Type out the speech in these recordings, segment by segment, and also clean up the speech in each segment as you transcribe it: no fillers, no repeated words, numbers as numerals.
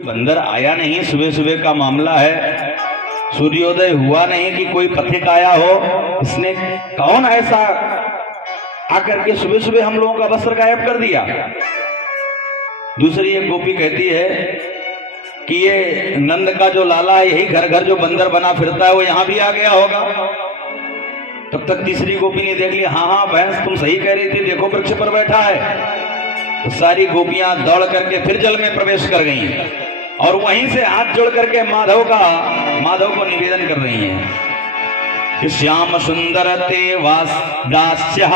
बंदर आया नहीं, सुबह सुबह का मामला है, सूर्योदय हुआ नहीं कि कोई पथिक आया हो। इसने कौन ऐसा आकर के सुबह सुबह हम लोगों का वस्त्र गायब कर दिया। दूसरी एक गोपी कहती है कि ये नंद का जो लाला है, यही घर घर जो बंदर बना फिरता है, वो यहां भी आ गया होगा। तब तक तीसरी गोपी ने देख लिया, हाँ हाँ भैंस तुम सही कह रही थी, देखो वृक्ष पर बैठा है। तो सारी गोपियां दौड़ करके फिर जल में प्रवेश कर गई और वहीं से हाथ जोड़ करके माधव को निवेदन कर रही हैं कि श्याम सुंदर ते वास्यास्य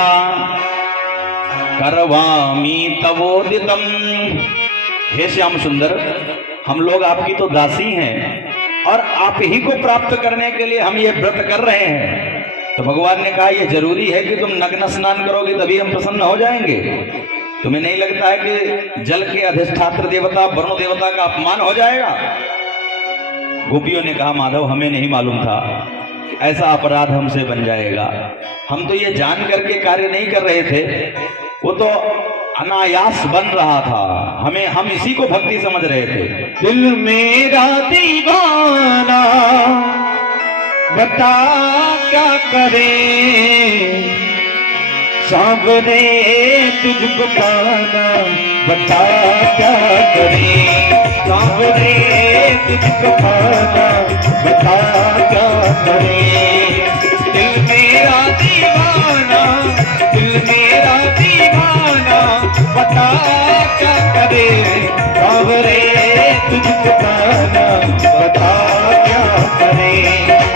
करवामी तवोदितम। हे श्याम सुंदर, हम लोग आपकी तो दासी हैं और आप ही को प्राप्त करने के लिए हम ये व्रत कर रहे हैं। तो भगवान ने कहा ये जरूरी है कि तुम नग्न स्नान करोगे तभी हम प्रसन्न हो जाएंगे। तुम्हें नहीं लगता है कि जल के अधिष्ठात्र देवता वरुण देवता का अपमान हो जाएगा? गोपियों ने कहा माधव हमें नहीं मालूम था कि ऐसा अपराध हमसे बन जाएगा। हम तो ये जान करके कार्य नहीं कर रहे थे, वो तो अनायास बन रहा था, हम इसी को भक्ति समझ रहे थे। दिल मेरा दीवाना बता क्या करे, सांवरे तुझको पाना बता क्या करे, सांवरे तुझको पाना बता क्या करे। दिल मेरा दीवाना, दिल मेरा दीवाना बता क्या करे, सांवरे तुझको पाना बता क्या करे,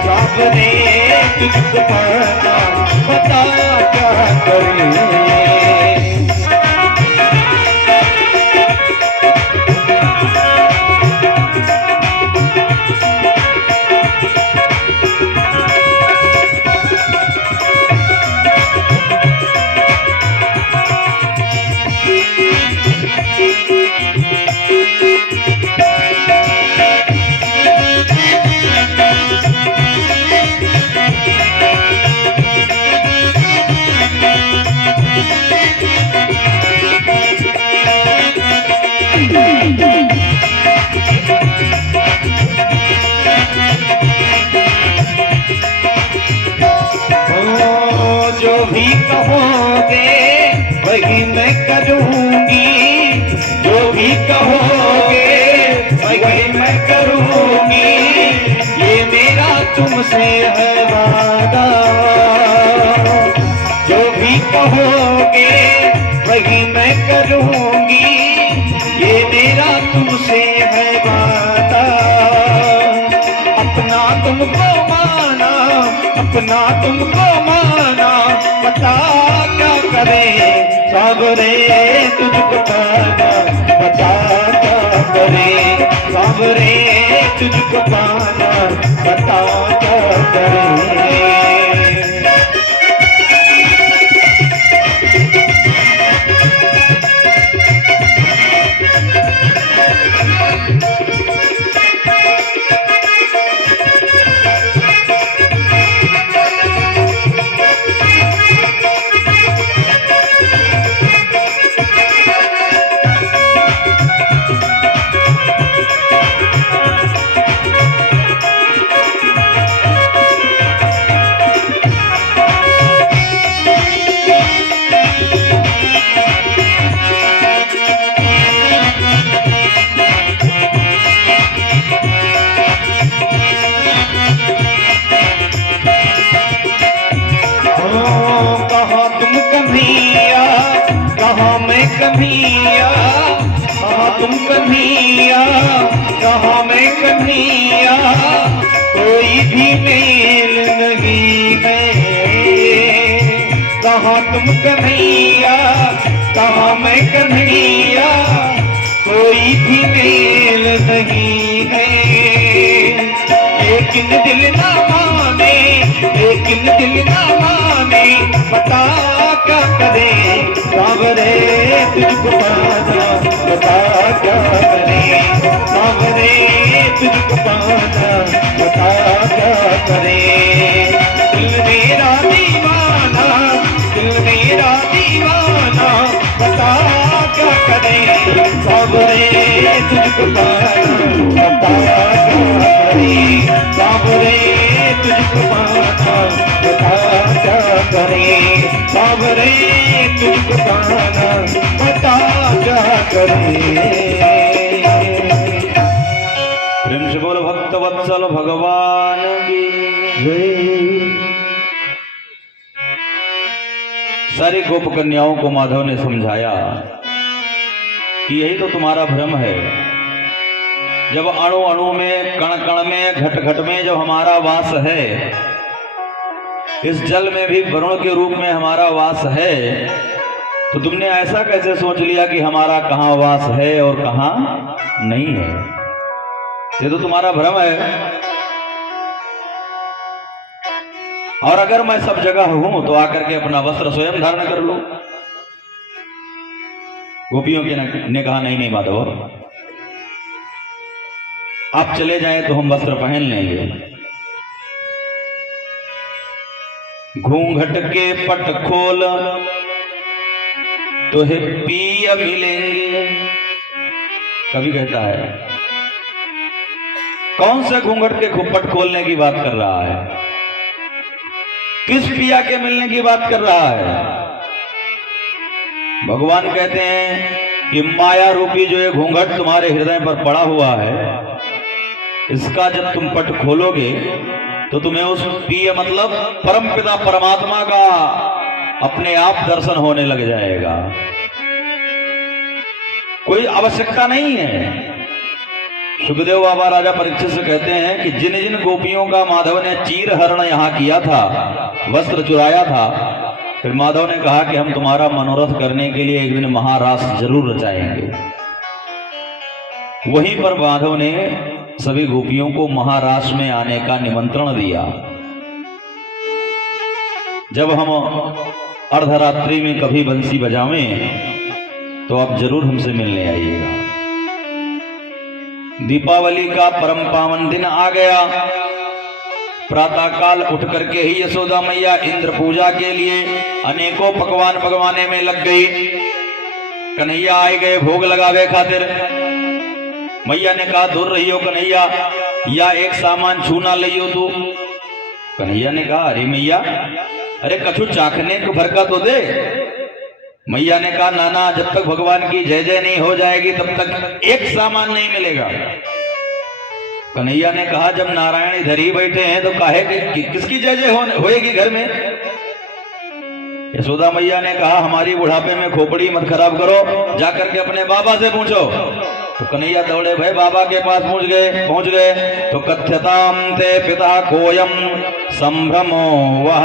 सांवरे तुझको पाना बता क्या करे। जो भी कहोगे वही मैं करूंगी, जो भी कहोगे वही मैं करूंगी, ये मेरा तुमसे है वादा। जो भी कहोगे वही मैं करूंगी, ये मेरा तुमसे है वादा। अपना तुमको माना, अपना तुमको माना बता क्या करे, सांवरे तुझको पाना बता क्या करे, सांवरे तुझको पाना बता क्या करे। कन्हैया कहाँ तुम कन्हैया, कहाँ मैं कन्हैया, कोई भी मेल नहीं है। कहाँ तुम कन्हैया, कहाँ मैं कन्हैया, कोई भी मेल नहीं है। लेकिन दिल ना माने, लेकिन दिल ना माने बता क्या करे, सांवरे तुझको पाना बता क्या करे, सांवरे तुझको पाना बता क्या करे। दिल मेरा दीवाना, दिल मेरा दीवाना बता क्या करे, सांवरे तुझको पाना सावरे तुझको पाना बता क्या करें। प्रेम से बोल भक्त वत्सल भगवान की जय। सारी गोप कन्याओं को माधव ने समझाया कि यही तो तुम्हारा भ्रम है। जब अणु अणु में, कण कण में, घट घट में जब हमारा वास है, इस जल में भी वरुण के रूप में हमारा वास है, तो तुमने ऐसा कैसे सोच लिया कि हमारा कहाँ वास है और कहाँ नहीं है? ये तो तुम्हारा भ्रम है। और अगर मैं सब जगह हूं तो आकर के अपना वस्त्र स्वयं धारण कर लो। गोपियों के ने कहा नहीं नहीं माधव, आप चले जाएं तो हम वस्त्र पहन लेंगे। घूंघट के पट खोल तो हे पिया मिलेंगे। कभी कहता है कौन से घूंघट के पट खोलने की बात कर रहा है? किस पिया के मिलने की बात कर रहा है? भगवान कहते हैं कि माया रूपी जो ये घूंघट तुम्हारे हृदय पर पड़ा हुआ है, इसका जब तुम पट खोलोगे तो तुम्हें उस प्रिय मतलब परमपिता परमात्मा का अपने आप दर्शन होने लग जाएगा। कोई आवश्यकता नहीं है। सुखदेव बाबा राजा परीक्षित से कहते हैं कि जिन जिन गोपियों का माधव ने चीर हरण यहाँ किया था, वस्त्र चुराया था, फिर माधव ने कहा कि हम तुम्हारा मनोरथ करने के लिए एक दिन महारास जरूर रचाएंगे। वहीं पर माधव ने सभी गोपियों को महारास में आने का निमंत्रण दिया। जब हम अर्धरात्रि में कभी बंसी बजावें तो आप जरूर हमसे मिलने आइएगा। दीपावली का परम पावन दिन आ गया। प्रातःकाल उठ करके ही यशोदा मैया इंद्र पूजा के लिए अनेकों पकवान पकवाने में लग गई। कन्हैया आए गए भोग लगावे खातिर। मैया ने कहा दूर रहियो कन्हैया, या एक सामान छूना लियो तू। कन्हैया ने कहा अरे मैया, अरे कछु चाखने को भर का तो दे। मैया ने कहा नाना, जब तक भगवान की जय जय नहीं हो जाएगी तब तक एक सामान नहीं मिलेगा। कन्हैया ने कहा जब नारायण इधर ही बैठे हैं तो काहे किसकी जय जय होएगी घर में? यशोदा मैया ने कहा हमारी बुढ़ापे में खोपड़ी मत खराब करो, जाकर के अपने बाबा से पूछो। तो कन्हैया दौड़े भाई बाबा के पास पहुंच गए। तो कथ्यताम ते पिता कोयम संभ्रमो वह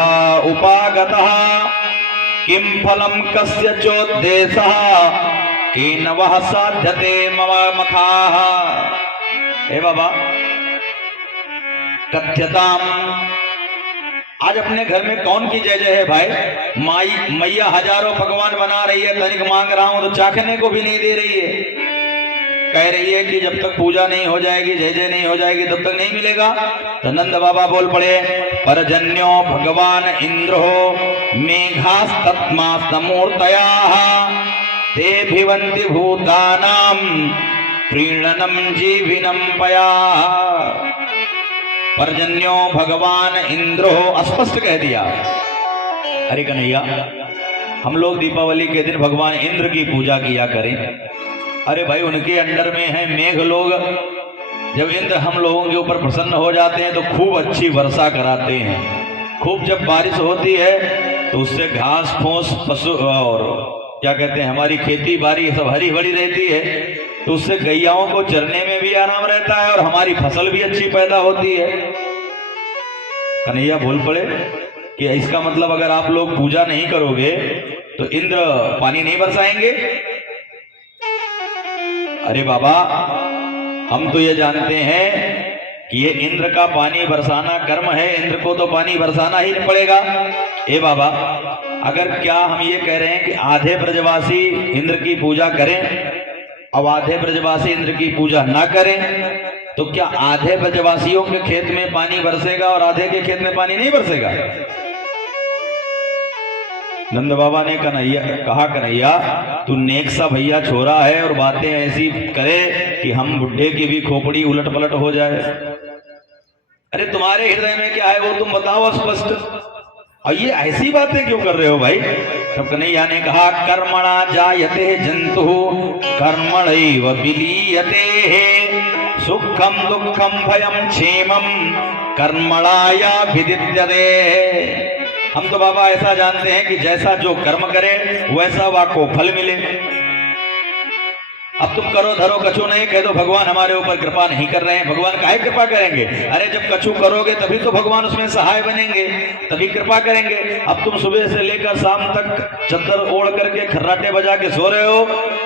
उपागतः किम फलम कस्य चोद्देशः केन वह साध्यते मम मखाः। हे बाबा, कथ्यताम, आज अपने घर में कौन की जय जय है भाई? मैया हजारों पकवान बना रही है, तनिक मांग रहा हूं तो चाखने को भी नहीं दे रही है। कह रही है कि जब तक पूजा नहीं हो जाएगी, जय जय नहीं हो जाएगी तब तक नहीं मिलेगा। तो नंद बाबा बोल पड़े परजन्यो भगवान इंद्रो मेघास्तत्मास्तमूर्तयाः ते भिवन्ति भूतानां प्रीणनम जीविनम पया। परजन्यो भगवान इंद्रो, स्पष्ट कह दिया। अरे कन्हैया, हम लोग दीपावली के दिन भगवान इंद्र की पूजा किया करें। अरे भाई, उनके अंडर में है मेघ लोग। जब इंद्र हम लोगों के ऊपर प्रसन्न हो जाते हैं तो खूब अच्छी वर्षा कराते हैं। खूब जब बारिश होती है तो उससे घास फूस पशु और क्या कहते हैं हमारी खेती बाड़ी सब हरी भरी रहती है, तो उससे गैयाओं को चरने में भी आराम रहता है और हमारी फसल भी अच्छी पैदा होती है। कन्हैया बोल पड़े कि इसका मतलब अगर आप लोग पूजा नहीं करोगे तो इंद्र पानी नहीं बरसाएंगे? अरे बाबा, हम तो ये जानते हैं कि ये इंद्र का पानी बरसाना कर्म है, इंद्र को तो पानी बरसाना ही पड़ेगा। ए बाबा, अगर क्या हम ये कह रहे हैं कि आधे ब्रजवासी इंद्र की पूजा करें अब आधे ब्रजवासी इंद्र की पूजा ना करें, तो क्या आधे ब्रजवासियों के खेत में पानी बरसेगा और आधे के खेत में पानी नहीं बरसेगा? नंद बाबा ने कन्हैया तू नेक सा भैया छोरा है और बातें ऐसी करे कि हम बुढ़े की भी खोपड़ी उलट पलट हो जाए। अरे तुम्हारे हृदय में क्या है वो तुम बताओ स्पष्ट। और ये ऐसी बातें क्यों कर रहे हो भाई? तब कन्हैया ने कहा कर्मणा जायते जंतु कर्मणैव विलीयते सुखम दुखम भयम क्षेमम कर्मणाया विदित्यते। हम तो बाबा ऐसा जानते हैं कि जैसा जो कर्म करे वैसा वाको फल मिले। अब तुम करो धरो कछु नहीं कह दो भगवान हमारे ऊपर कृपा नहीं कर रहे हैं। भगवान काहे कृपा करेंगे? अरे जब कछु करोगे तभी तो भगवान उसमें सहाय बनेंगे, तभी कृपा करेंगे। अब तुम सुबह से लेकर शाम तक चद्दर ओढ़ करके खर्राटे बजा के सो रहे हो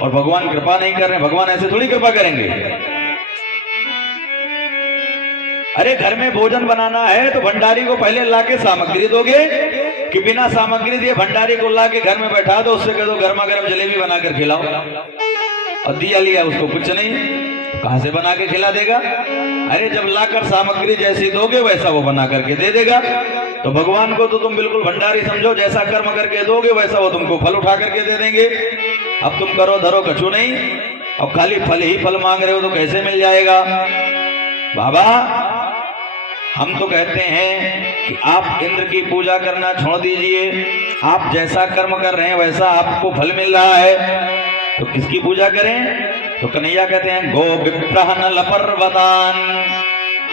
और भगवान कृपा नहीं कर रहे। भगवान ऐसे थोड़ी कृपा करेंगे। अरे घर में भोजन बनाना है तो भंडारी को पहले लाके सामग्री दोगे कि बिना सामग्री दिए भंडारी को लाके घर में बैठा दो, उससे कह दो गर्मा गर्म जलेबी बनाकर खिलाओ, और दिया लिया उसको कुछ नहीं, कहां से बना के खिला देगा? अरे जब लाकर सामग्री जैसी दोगे वैसा वो बना करके दे देगा। तो भगवान को तो तुम बिल्कुल भंडारी समझो, जैसा कर्म करके दोगे वैसा वो तुमको फल उठा करके दे देंगे। अब तुम करो धरो कछु नहीं और खाली फल ही फल मांग रहे हो तो कैसे मिल जाएगा? बाबा हम तो कहते हैं कि आप इंद्र की पूजा करना छोड़ दीजिए, आप जैसा कर्म कर रहे हैं वैसा आपको फल मिल रहा है, तो किसकी पूजा करें? तो कन्हैया कहते हैं गो विप्रहन लपर्वतान।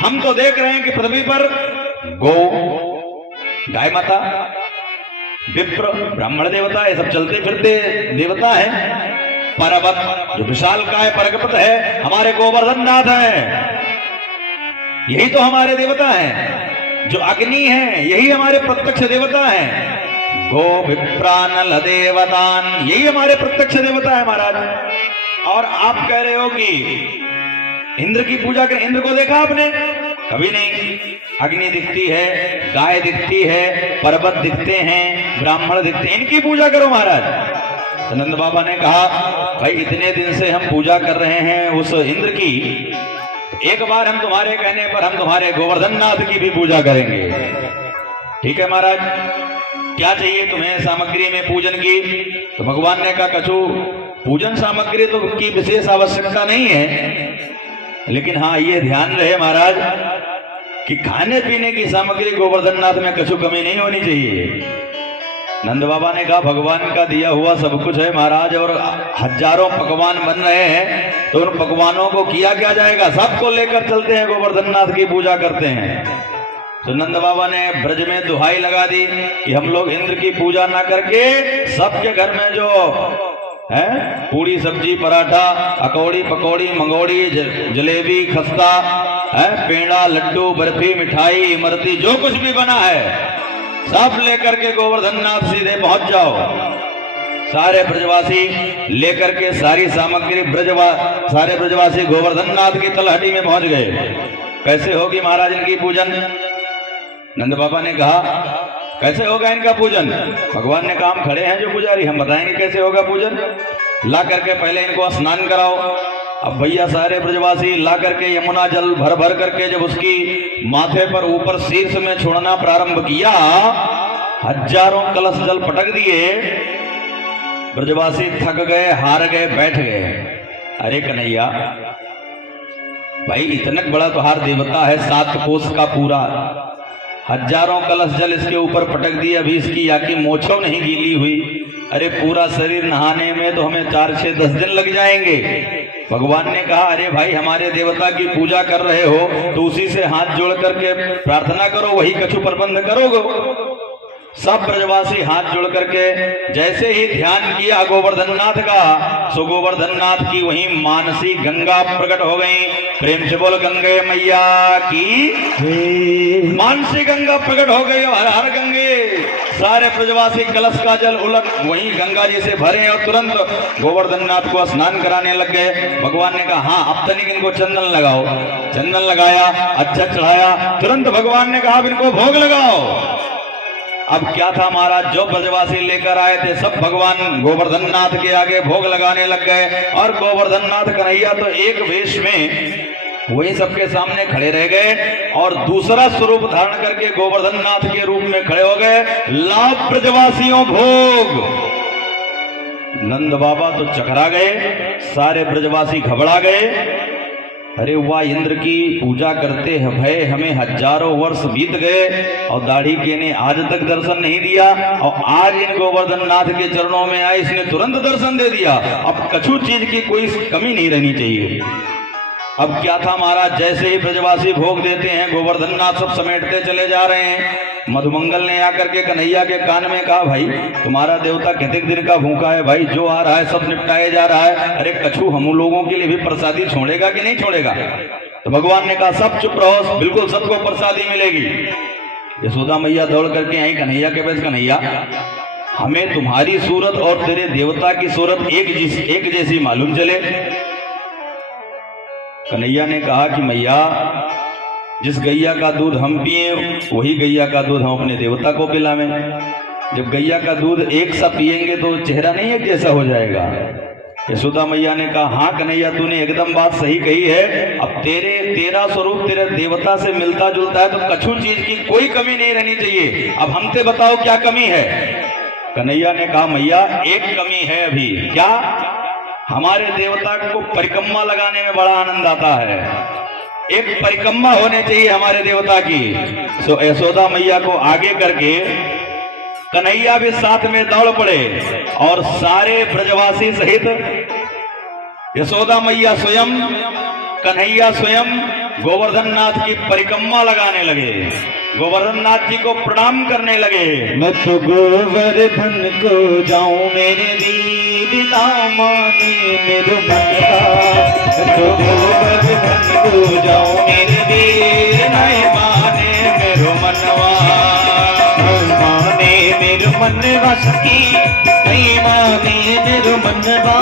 हम तो देख रहे हैं कि पृथ्वी पर गो गाय माता, विप्र ब्राह्मण देवता, ये सब चलते फिरते देवता है। पर्वत जो विशाल काय प्रगपत है हमारे गोवर्धन नाथ है, यही तो हमारे देवता हैं। जो अग्नि है यही हमारे प्रत्यक्ष देवता हैं। गो विप्रानल देवतान, यही हमारे प्रत्यक्ष देवता है महाराज। और आप कह रहे हो कि इंद्र की पूजा करें। इंद्र को देखा आपने? कभी नहीं। अग्नि दिखती है, गाय दिखती है, पर्वत दिखते हैं, ब्राह्मण दिखते हैं, इनकी पूजा करो महाराज। तो नंद बाबा ने कहा भाई इतने दिन से हम पूजा कर रहे हैं उस इंद्र की, एक बार हम तुम्हारे कहने पर हम तुम्हारे गोवर्धन नाथ की भी पूजा करेंगे। ठीक है महाराज, क्या चाहिए तुम्हें सामग्री में पूजन की? तो भगवान ने कहा कछु पूजन सामग्री तो की विशेष आवश्यकता नहीं है, लेकिन हाँ ये ध्यान रहे महाराज कि खाने पीने की सामग्री गोवर्धन नाथ में कछु कमी नहीं होनी चाहिए। नंद बाबा ने कहा भगवान का दिया हुआ सब कुछ है महाराज, और हजारों पकवान बन रहे हैं, तो उन पकवानों को किया क्या जाएगा? सबको लेकर चलते हैं गोवर्धन नाथ की पूजा करते हैं। तो नंद बाबा ने ब्रज में दुहाई लगा दी कि हम लोग इंद्र की पूजा ना करके सबके घर में जो है पूरी सब्जी पराठा अकौड़ी पकौड़ी मंगोड़ी जलेबी खस्ता है पेड़ा लड्डू बर्फी मिठाई इमरती जो कुछ भी बना है सब लेकर के गोवर्धन नाथ सीधे पहुंच जाओ। सारे ब्रजवासी लेकर के सारी सामग्री सारे ब्रजवासी गोवर्धन नाथ की तलहटी में पहुंच गए। कैसे होगी महाराज इनकी पूजन? नंद बाबा ने कहा कैसे होगा इनका पूजन? भगवान ने कहा हम खड़े हैं जो पुजारी, हम बताएंगे कैसे होगा पूजन। ला करके पहले इनको स्नान कराओ। अब भैया सारे ब्रजवासी ला करके यमुना जल भर भर करके जब उसकी माथे पर ऊपर शीर्ष में छोड़ना प्रारंभ किया, हजारों कलश जल पटक दिए। ब्रजवासी थक गए, हार गए, बैठ गए। अरे कन्हैया भाई इतना बड़ा तुहार देवता है, 7 कोस का पूरा, हजारों कलश जल इसके ऊपर पटक दिए, अभी इसकी याकी मोछों नहीं गीली हुई। अरे पूरा शरीर नहाने में तो हमें 4, 6, 10 दिन लग जाएंगे। भगवान ने कहा अरे भाई हमारे देवता की पूजा कर रहे हो तो उसी से हाथ जोड़ करके प्रार्थना करो, वही कछु प्रबंध करोगे। सब ब्रजवासी हाथ जोड़ करके जैसे ही ध्यान किया गोवर्धननाथ का, सो गोवर्धननाथ की वही मानसी गंगा प्रकट हो गई। प्रेम से बोल गंगे मैया की। मानसी गंगा प्रकट हो गई, हर हर गंगे। सारे ब्रजवासी कलश का जल उलट वही गंगा जी से भरे और तुरंत गोवर्धननाथ को स्नान कराने लग गए। भगवान ने कहा हाँ अब तनिक इनको चंदन लगाओ। चंदन लगाया, अच्छा चढ़ाया। तुरंत भगवान ने कहा अब इनको भोग लगाओ। अब क्या था महाराज, जो ब्रजवासी लेकर आए थे सब भगवान गोवर्धननाथ के आगे भोग लगाने लग गए। और गोवर्धननाथ कन्हैया तो एक वेश में वही सबके सामने खड़े रह गए और दूसरा स्वरूप धारण करके गोवर्धननाथ के रूप में खड़े हो गए। लाभ ब्रजवासियों भोग। नंद बाबा तो चकरा गए, सारे ब्रजवासी घबरा गए। अरे वाह, इंद्र की पूजा करते हैं भय हमें हजारों वर्ष बीत गए और दाढ़ी के ने आज तक दर्शन नहीं दिया, और आज इन गोवर्धन नाथ के चरणों में आए, इसने तुरंत दर्शन दे दिया। अब कछु चीज की कोई कमी नहीं रहनी चाहिए। अब क्या था महाराज, जैसे ही ब्रजवासी भोग देते हैं गोवर्धन नाथ सब समेटते चले जा रहे हैं। मधुमंगल ने आकर के कन्हैया के कान में कहा, भाई तुम्हारा देवता कितने दिन का भूखा है, भाई जो आ रहा है सब निपटाया जा रहा है। अरे कछु हम लोगों के लिए भी प्रसादी छोड़ेगा कि नहीं छोड़ेगा? तो भगवान ने कहा, सब चुप रहो, बिल्कुल सबको प्रसादी मिलेगी। यशोदा मैया दौड़ करके आई कन्हैया के पास, कन्हैया हमें तुम्हारी सूरत और तेरे देवता की सूरत एक जैसी मालूम चले। कन्हैया ने कहा कि मैया, जिस गैया का दूध हम पिए वही गैया का दूध हम अपने देवता को पिलावें। जब गैया का दूध एक सा पिएंगे तो चेहरा नहीं एक जैसा हो जाएगा। यशोदा मैया ने कहा, हाँ कन्हैया तूने एकदम बात सही कही है। अब तेरा स्वरूप तेरे देवता से मिलता जुलता है तो कछु चीज की कोई कमी नहीं रहनी चाहिए। अब हमसे बताओ क्या कमी है? कन्हैया ने कहा, मैया एक कमी है अभी। क्या? हमारे देवता को परिक्रमा लगाने में बड़ा आनंद आता है, एक परिक्रमा होने चाहिए हमारे देवता की। सो यशोदा मैया को आगे करके कन्हैया भी साथ में दौड़ पड़े और सारे ब्रजवासी सहित यशोदा मैया स्वयं, कन्हैया स्वयं गोवर्धन नाथ की परिक्रमा लगाने लगे, गोवर्धन नाथ जी को प्रणाम करने लगे। मैं तो गोवर्धन को जाऊं मेरे वीर नामाने मेरे मन का, मैं तो गोवर्धन को जाऊं मेरे वीर नहीं माने मेरो मनवा, नहीं माने मेरो मनवा सखी, नहीं माने मेरो मनवा,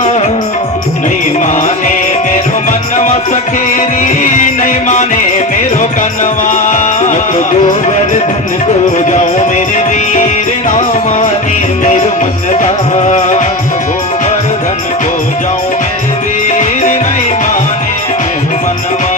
नहीं माने मेरो मनवा सखेरी, नहीं माने मेरो कनवा। मैं तो गोवर्धन को जाऊं मेरे वीर ना माने मेरो मनवा, गोवर्धन को जाऊं मेरे वीर नहीं माने मेरो मनवा।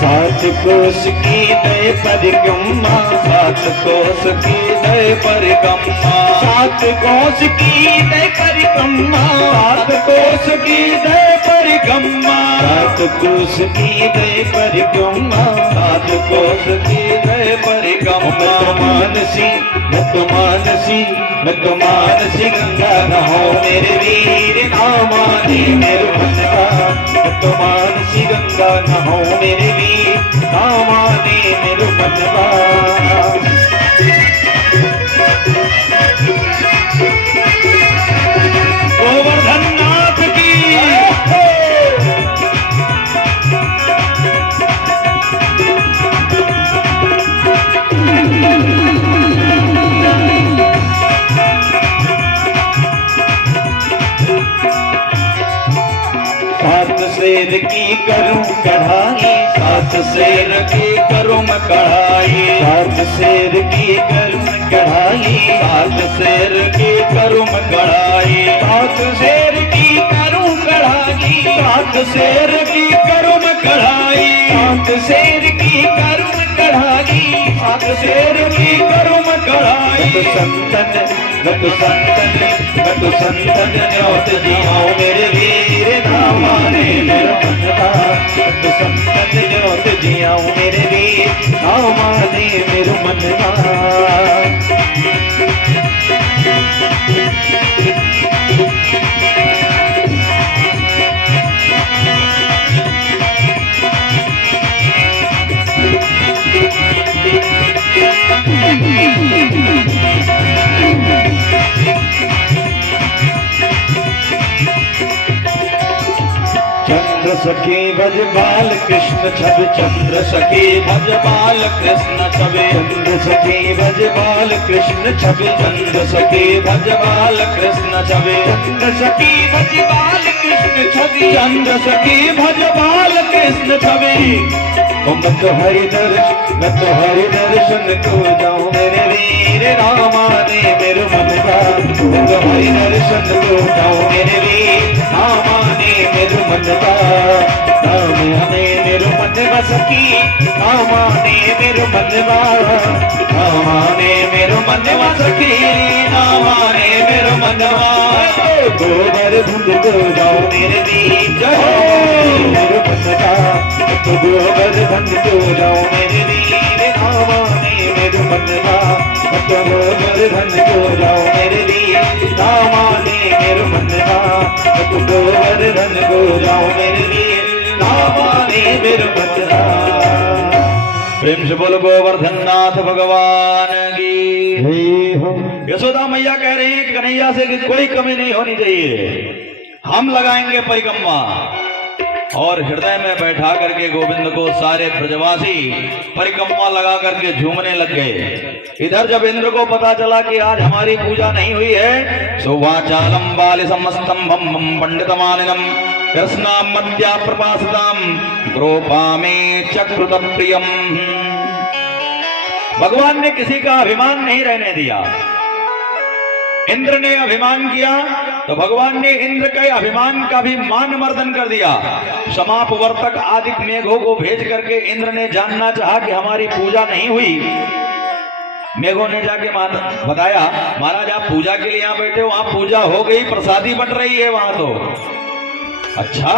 सात कोस की दय परिक्रमा, सात कोस की दय परिक्रमा, सात कोस की दय परिक्रमा, सात कोस की दय परिक्रमा, सात कोस की दय परिक्रमा, सात कोस की दय परिक्रमा। मैं तो मानसी, मैं तो मानसी गंगा नहो मेरे वीर ना माने मेरो मनवा, मैं तो मानसी गंगा नहो मेरे वीर ना माने मेरो मनवा। गोवर्धन नाथ की सात शेर की करूं कढ़ाई, सात शेर की करूं मैं कढ़ाई, सात शेर की करूं कढ़ाई, सात शेर की करूं मैं कढ़ाई, सात शेर की करूं कढ़ाई, सात शेर की करूं मैं कढ़ाई, सात शेर की करूं कढ़ाई, सात शेर की करूं मैं कढ़ाई। मैं तो संतन न्योत जियाऊं मेरे वीर ना माने मेरो मनवा, मैं तो संतन न्योत जियाऊं मेरे वीर ना माने मेरो मनवा। चंद्र सखी भज बाल कृष्ण छब, चंद्र सखी भज बाल कृष्ण छवि, चंद्र सखी भज बाल कृष्ण छब, चंद्र सखी भज बाल कृष्ण छवि, चंद्र सखी भज बाल कृष्ण छवि, चंद्र सखी भज बाल कृष्ण छवि। मैं तो हरि दर्शन को जाऊं मेरे वीर रामा ने मेरो मनवा, मैं तो हरि दर्शन को जाऊं मेरे वीर ना माने मेरे मन का, ना माने मेरे मन का सखी, ना माने मेरे मन का, ना माने मेरे मन का सखी, ना माने मेरे मन का। गोवर्धन को जाओ मेरे वीर, मेरे मन का, तो गोवर्धन को जाओ मेरे वीर, ना माने मेरे मन का, तो गोवर्धन को जाओ मेरे वीर, ना माने मेरे मन का, तो गोवर्धन को जाओ मेरे वीर, ना माने मेरे मन का। प्रेम से बोलो गोवर्धन नाथ भगवान की। हे हो यशोदा मैया कह रही हैं कि कन्हैया से कि कोई कमी नहीं होनी चाहिए, हम लगाएंगे परिक्रमा। और हृदय में बैठा करके गोविंद को सारे ब्रजवासी परिक्रमा लगा करके झूमने लग गए। इधर जब इंद्र को पता चला कि आज हमारी पूजा नहीं हुई है, सुवाचालम बाल समस्तंभम पंडितमानिनम कृष्णाम मध्या प्रपासिताम ग्रोपा में चक्रुत प्रियम। भगवान ने किसी का अभिमान नहीं रहने दिया। इंद्र ने अभिमान किया तो भगवान ने इंद्र के अभिमान का भी मान मर्दन कर दिया। समाप वर्तक आदि मेघों को भेज करके इंद्र ने जानना चाहा कि हमारी पूजा नहीं हुई। मेघों ने जाके बताया, महाराज आप पूजा के लिए यहाँ बैठे हो, वहां पूजा हो गई, प्रसादी बन रही है वहां तो। अच्छा,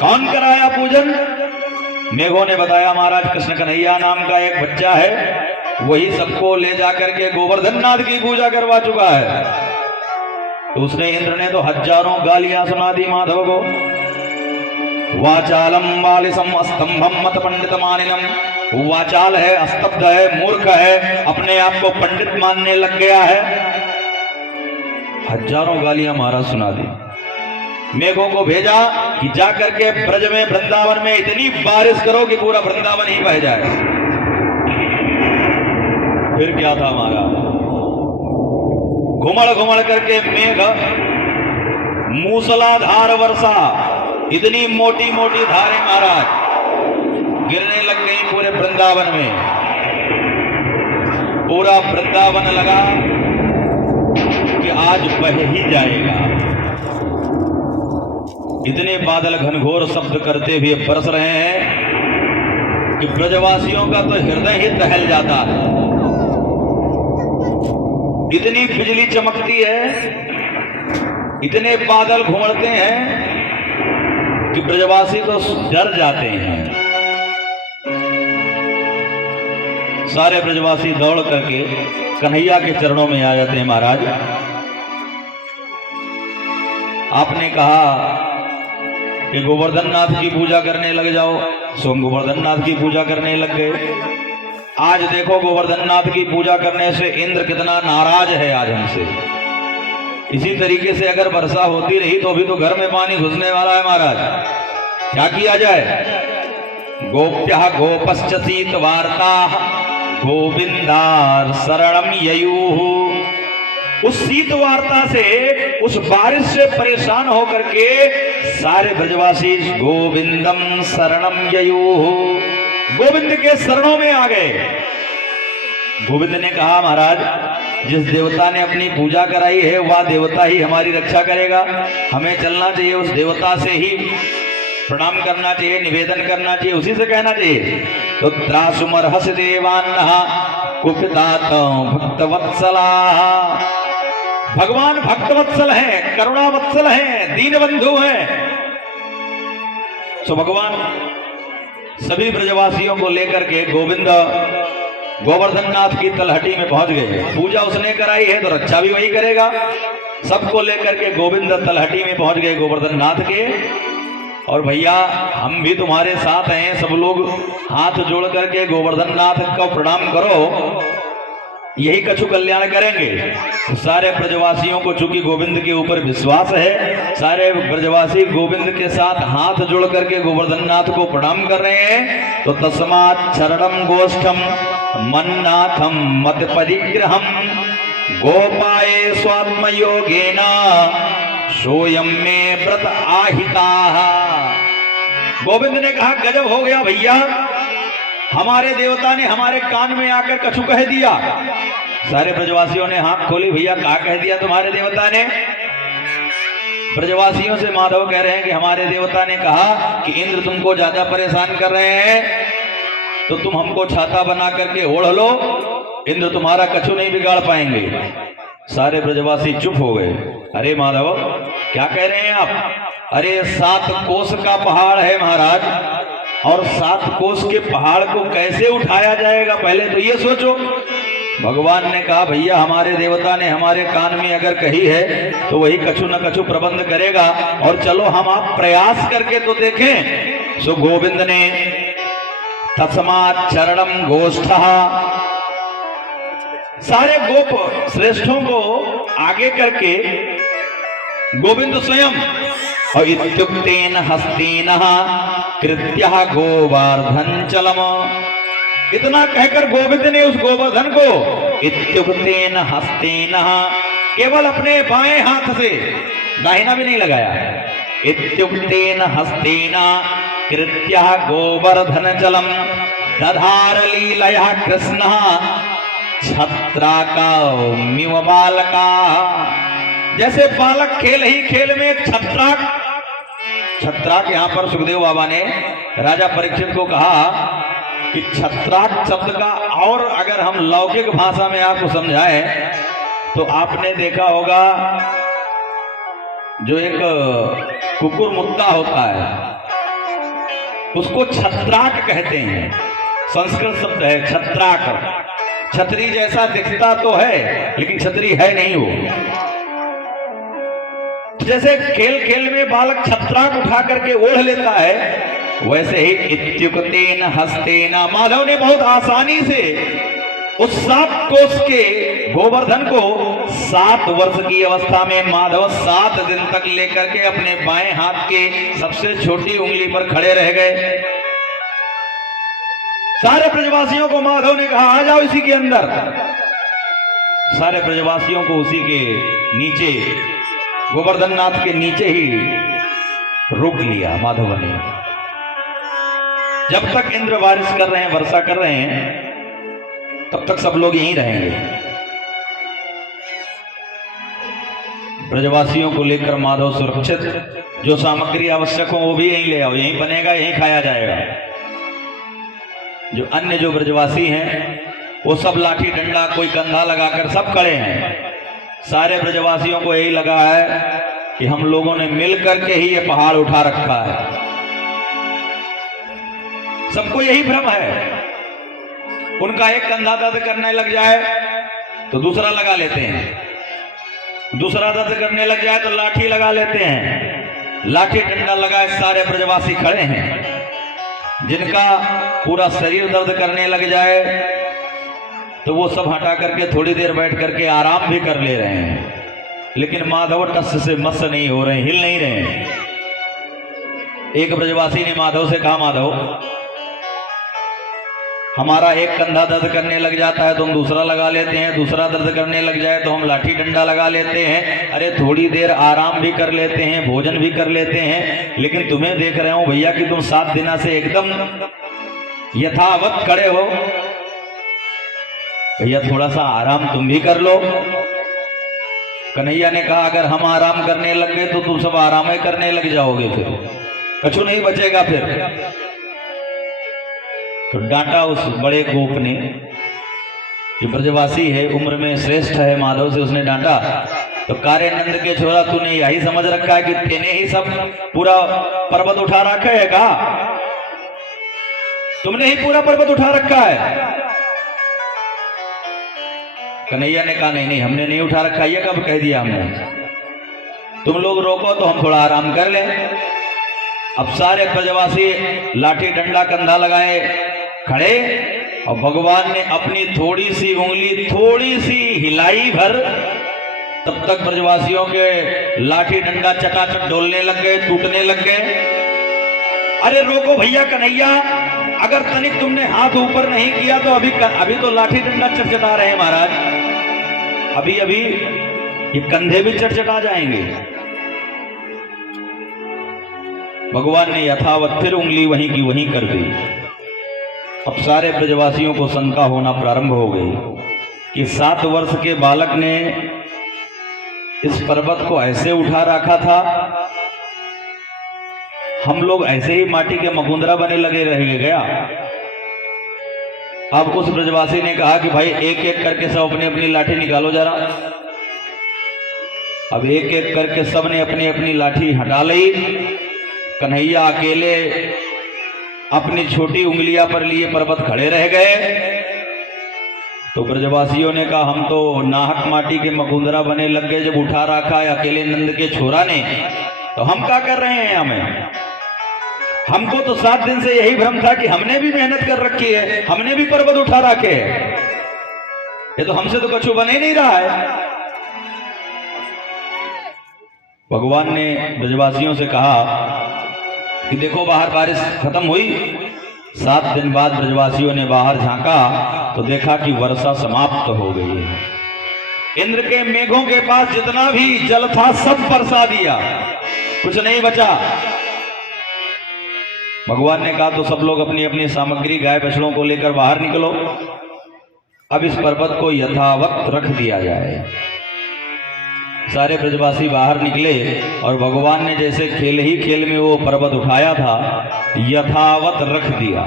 कौन कराया पूजन? मेघों ने बताया, महाराज कृष्ण कन्हैया नाम का एक बच्चा है, वही सबको ले जाकर के गोवर्धन नाथ की पूजा करवा चुका है। तो उसने, इंद्र ने तो हजारों गालियां सुना दी माधव को। वाचालम वालिसम स्तंभम मत पंडित मानिनम। वाचाल है, अस्तब्ध है, मूर्ख है, अपने आप को पंडित मानने लग गया है। हजारों गालियां महाराज सुना दी। मेघों को भेजा कि जाकर के ब्रज में वृंदावन में इतनी बारिश करो कि पूरा वृंदावन ही बह जाए। फिर क्या था महाराज, घुमड़ घुमड़ करके मेघ मूसलाधार वर्षा, इतनी मोटी मोटी धारें महाराज गिरने लग गई पूरे वृंदावन में। पूरा वृंदावन लगा कि आज बह ही जाएगा। इतने बादल घनघोर शब्द करते हुए बरस रहे हैं कि ब्रजवासियों का तो हृदय ही दहल जाता है। इतनी बिजली चमकती है, इतने बादल घुमड़ते हैं कि ब्रजवासी तो डर जाते हैं। सारे ब्रजवासी दौड़ करके कन्हैया के चरणों में आ जाते हैं। महाराज आपने कहा कि गोवर्धन नाथ की पूजा करने लग जाओ, सो गोवर्धन नाथ की पूजा करने लग गए। आज देखो गोवर्धन नाथ की पूजा करने से इंद्र कितना नाराज है आज हमसे। इसी तरीके से अगर वर्षा होती रही तो भी तो घर में पानी घुसने वाला है महाराज। क्या किया जाए? गोप्यः गोपश्च शीत वार्ता गोविंदार शरणम ययुः। उस शीत वार्ता से, उस बारिश से परेशान होकर के सारे ब्रजवासी गोविंदम शरणम ययुः, गोविंद के शरणों में आ गए। गोविंद ने कहा, महाराज जिस देवता ने अपनी पूजा कराई है वह देवता ही हमारी रक्षा करेगा। हमें चलना चाहिए, उस देवता से ही प्रणाम करना चाहिए, निवेदन करना चाहिए, उसी से कहना चाहिए। तो त्रासुमर्हस देवान्नः कुपितात भक्तवत्सला। भगवान भक्तवत्सल हैं, करुणावत्सल हैं, दीनबंधु हैं। सो भगवान सभी ब्रजवासियों को लेकर के गोविंद गोवर्धन नाथ की तलहटी में पहुंच गए। पूजा उसने कराई है तो रक्षा भी वही करेगा। सबको लेकर के गोविंद तलहटी में पहुंच गए गोवर्धन नाथ के। और भैया हम भी तुम्हारे साथ हैं, सब लोग हाथ जोड़ करके गोवर्धन नाथ का प्रणाम करो, यही कछु कल्याण करेंगे। सारे ब्रजवासियों को चूंकि गोविंद के ऊपर विश्वास है, सारे ब्रजवासी गोविंद के साथ हाथ जोड़ करके गोवर्धन नाथ को प्रणाम कर रहे हैं। तो तस्मात् शरणम गोष्ठम मन्नाथम मत परिग्रहम गोपाये स्वात्म योगेना सोयम में व्रत आहिता। गोविंद ने कहा, गजब हो गया भैया, हमारे देवता ने हमारे कान में आकर कछु कह दिया। सारे ब्रजवासियों ने हाथ खोली, भैया क्या कह दिया तुम्हारे देवता ने? ब्रजवासियों से माधव कह रहे हैं कि हमारे देवता ने कहा कि इंद्र तुमको ज्यादा परेशान कर रहे हैं, तो तुम हमको छाता बना करके ओढ़ लो, इंद्र तुम्हारा कछु नहीं बिगाड़ पाएंगे। सारे ब्रजवासी चुप हो गए। अरे माधव क्या कह रहे हैं आप? अरे 7 कोस का पहाड़ है महाराज, और 7 कोस के पहाड़ को कैसे उठाया जाएगा, पहले तो ये सोचो। भगवान ने कहा भैया हमारे देवता ने हमारे कान में अगर कही है तो वही कछु न कछु प्रबंध करेगा, और चलो हम आप प्रयास करके तो देखें। सो गोविंद ने तस्मात् चरणम गोष्ठः, सारे गोप श्रेष्ठों को आगे करके गोविंद स्वयं और इत्युक्तेन हस्तेन कृत्यः गोवर्धन चलम, इतना कहकर गोविंद ने उस गोवर्धन को इत्युक्तेन हस्तेन, केवल अपने बाएं हाथ से, दाहिना भी नहीं लगाया, इत्युक्तेन हस्तेन कृत्यः गोवर्धन चलम दधार लीलया कृष्ण छत्राकमिव बालका। जैसे बालक खेल ही खेल में छत्राक यहाँ पर सुखदेव बाबा ने राजा परीक्षित को कहा कि छत्राक शब्द का और अगर हम लौकिक भाषा में आपको समझाएं तो आपने देखा होगा जो एक कुकुर मुत्ता होता है उसको छत्राक कहते हैं, संस्कृत शब्द है छत्राक। छतरी जैसा दिखता तो है लेकिन छतरी है नहीं वो। जैसे खेल खेल में बालक छत्राक उठा करके ओढ़ लेता है, वैसे ही इत्युक्तेन हस्तेन, माधव ने बहुत आसानी से उस 7 कोस के गोवर्धन को 7 वर्ष की अवस्था में माधव 7 दिन तक लेकर के अपने बाएं हाथ के सबसे छोटी उंगली पर खड़े रह गए। सारे ब्रजवासियों को माधव ने कहा आ जाओ इसी के अंदर। सारे ब्रजवासियों को उसी के नीचे, गोवर्धन नाथ के नीचे ही रोक लिया माधव ने। जब तक इंद्र बारिश कर रहे हैं, वर्षा कर रहे हैं, तब तक सब लोग यहीं रहेंगे। ब्रजवासियों को लेकर माधव सुरक्षित, जो सामग्री आवश्यक हो वो भी यहीं ले आओ, यहीं बनेगा, यहीं खाया जाएगा। जो अन्य जो ब्रजवासी हैं वो सब लाठी डंडा, कोई कंधा लगाकर सब खड़े हैं। सारे ब्रजवासियों को यही लगा है कि हम लोगों ने मिल करके ही ये पहाड़ उठा रखा है। सबको यही भ्रम है। उनका एक कंधा दर्द करने लग जाए तो दूसरा लगा लेते हैं, दूसरा दर्द करने लग जाए तो लाठी लगा लेते हैं। लाठी डंडा लगाए सारे ब्रजवासी खड़े हैं। जिनका पूरा शरीर दर्द करने लग जाए तो वो सब हटा करके थोड़ी देर बैठ करके आराम भी कर ले रहे हैं, लेकिन माधव टस से मस नहीं हो रहे, हिल नहीं रहे हैं। एक ब्रजवासी ने माधव से कहा माधव हमारा एक कंधा दर्द करने लग जाता है तो हम दूसरा लगा लेते हैं, दूसरा दर्द करने लग जाए तो हम लाठी डंडा लगा लेते हैं, अरे थोड़ी देर आराम भी कर लेते हैं, भोजन भी कर लेते हैं, लेकिन तुम्हें देख रहे हो भैया कि तुम 7 दिन से एकदम यथावत खड़े हो, भैया थोड़ा सा आराम तुम भी कर लो। कन्हैया ने कहा अगर हम आराम करने लग गए तो तुम सब आराम ही करने लग जाओगे, फिर कछु नहीं बचेगा। फिर तो डांटा उस बड़े गोप ने, जो ब्रजवासी है, उम्र में श्रेष्ठ है माधव से, उसने डांटा तो कार्यानंद के छोरा तूने यही समझ रखा है कि तेने ही सब पूरा पर्वत उठा रखा है का? तुमने ही पूरा पर्वत उठा रखा है। कन्हैया ने कहा नहीं नहीं हमने नहीं उठा रखा, ये कब कह दिया हमने? तुम लोग रोको तो हम थोड़ा आराम कर लें। अब सारे ब्रजवासी लाठी डंडा कंधा लगाए खड़े, और भगवान ने अपनी थोड़ी सी उंगली थोड़ी सी हिलाई भर, तब तक ब्रजवासियों के लाठी डंडा चटाचट डोलने लग गए, टूटने लग गए। अरे रोको भैया कन्हैया, अगर तनिक तुमने हाथ ऊपर नहीं किया तो अभी तो लाठी डंडा चटचटा रहे हैं महाराज, अभी अभी ये कंधे भी चटचटा जाएंगे। भगवान ने यथावत फिर उंगली वहीं की वहीं कर दी। अब सारे ब्रजवासियों को शंका होना प्रारंभ हो गई कि 7 वर्ष के बालक ने इस पर्वत को ऐसे उठा रखा था, हम लोग ऐसे ही माटी के मकुंदरा बने लगे रह गया। अब उस ब्रजवासी ने कहा कि भाई एक एक करके सब अपनी अपनी लाठी निकालो जरा। अब एक एक करके सब ने अपनी अपनी लाठी हटा ली। कन्हैया अकेले अपनी छोटी उंगलियां पर लिए पर्वत खड़े रह गए। तो ब्रजवासियों ने कहा हम तो नाहक माटी के मकुंदरा बने लग गए, जब उठा रखा है अकेले नंद के छोरा ने, तो हम क्या कर रहे हैं? हमको तो 7 दिन से यही भ्रम था कि हमने भी मेहनत कर रखी है, हमने भी पर्वत उठा रखे है, ये तो हमसे तो कछु बन ही नहीं रहा है। भगवान ने ब्रजवासियों से कहा कि देखो बाहर बारिश खत्म हुई। 7 दिन बाद ब्रजवासियों ने बाहर झांका तो देखा कि वर्षा समाप्त हो गई है। इंद्र के मेघों के पास जितना भी जल था सब बरसा दिया, कुछ नहीं बचा। भगवान ने कहा तो सब लोग अपनी अपनी सामग्री गाय बछड़ों को लेकर बाहर निकलो, अब इस पर्वत को यथावत रख दिया जाए। सारे ब्रजवासी बाहर निकले और भगवान ने जैसे खेल ही खेल में वो पर्वत उठाया था यथावत रख दिया।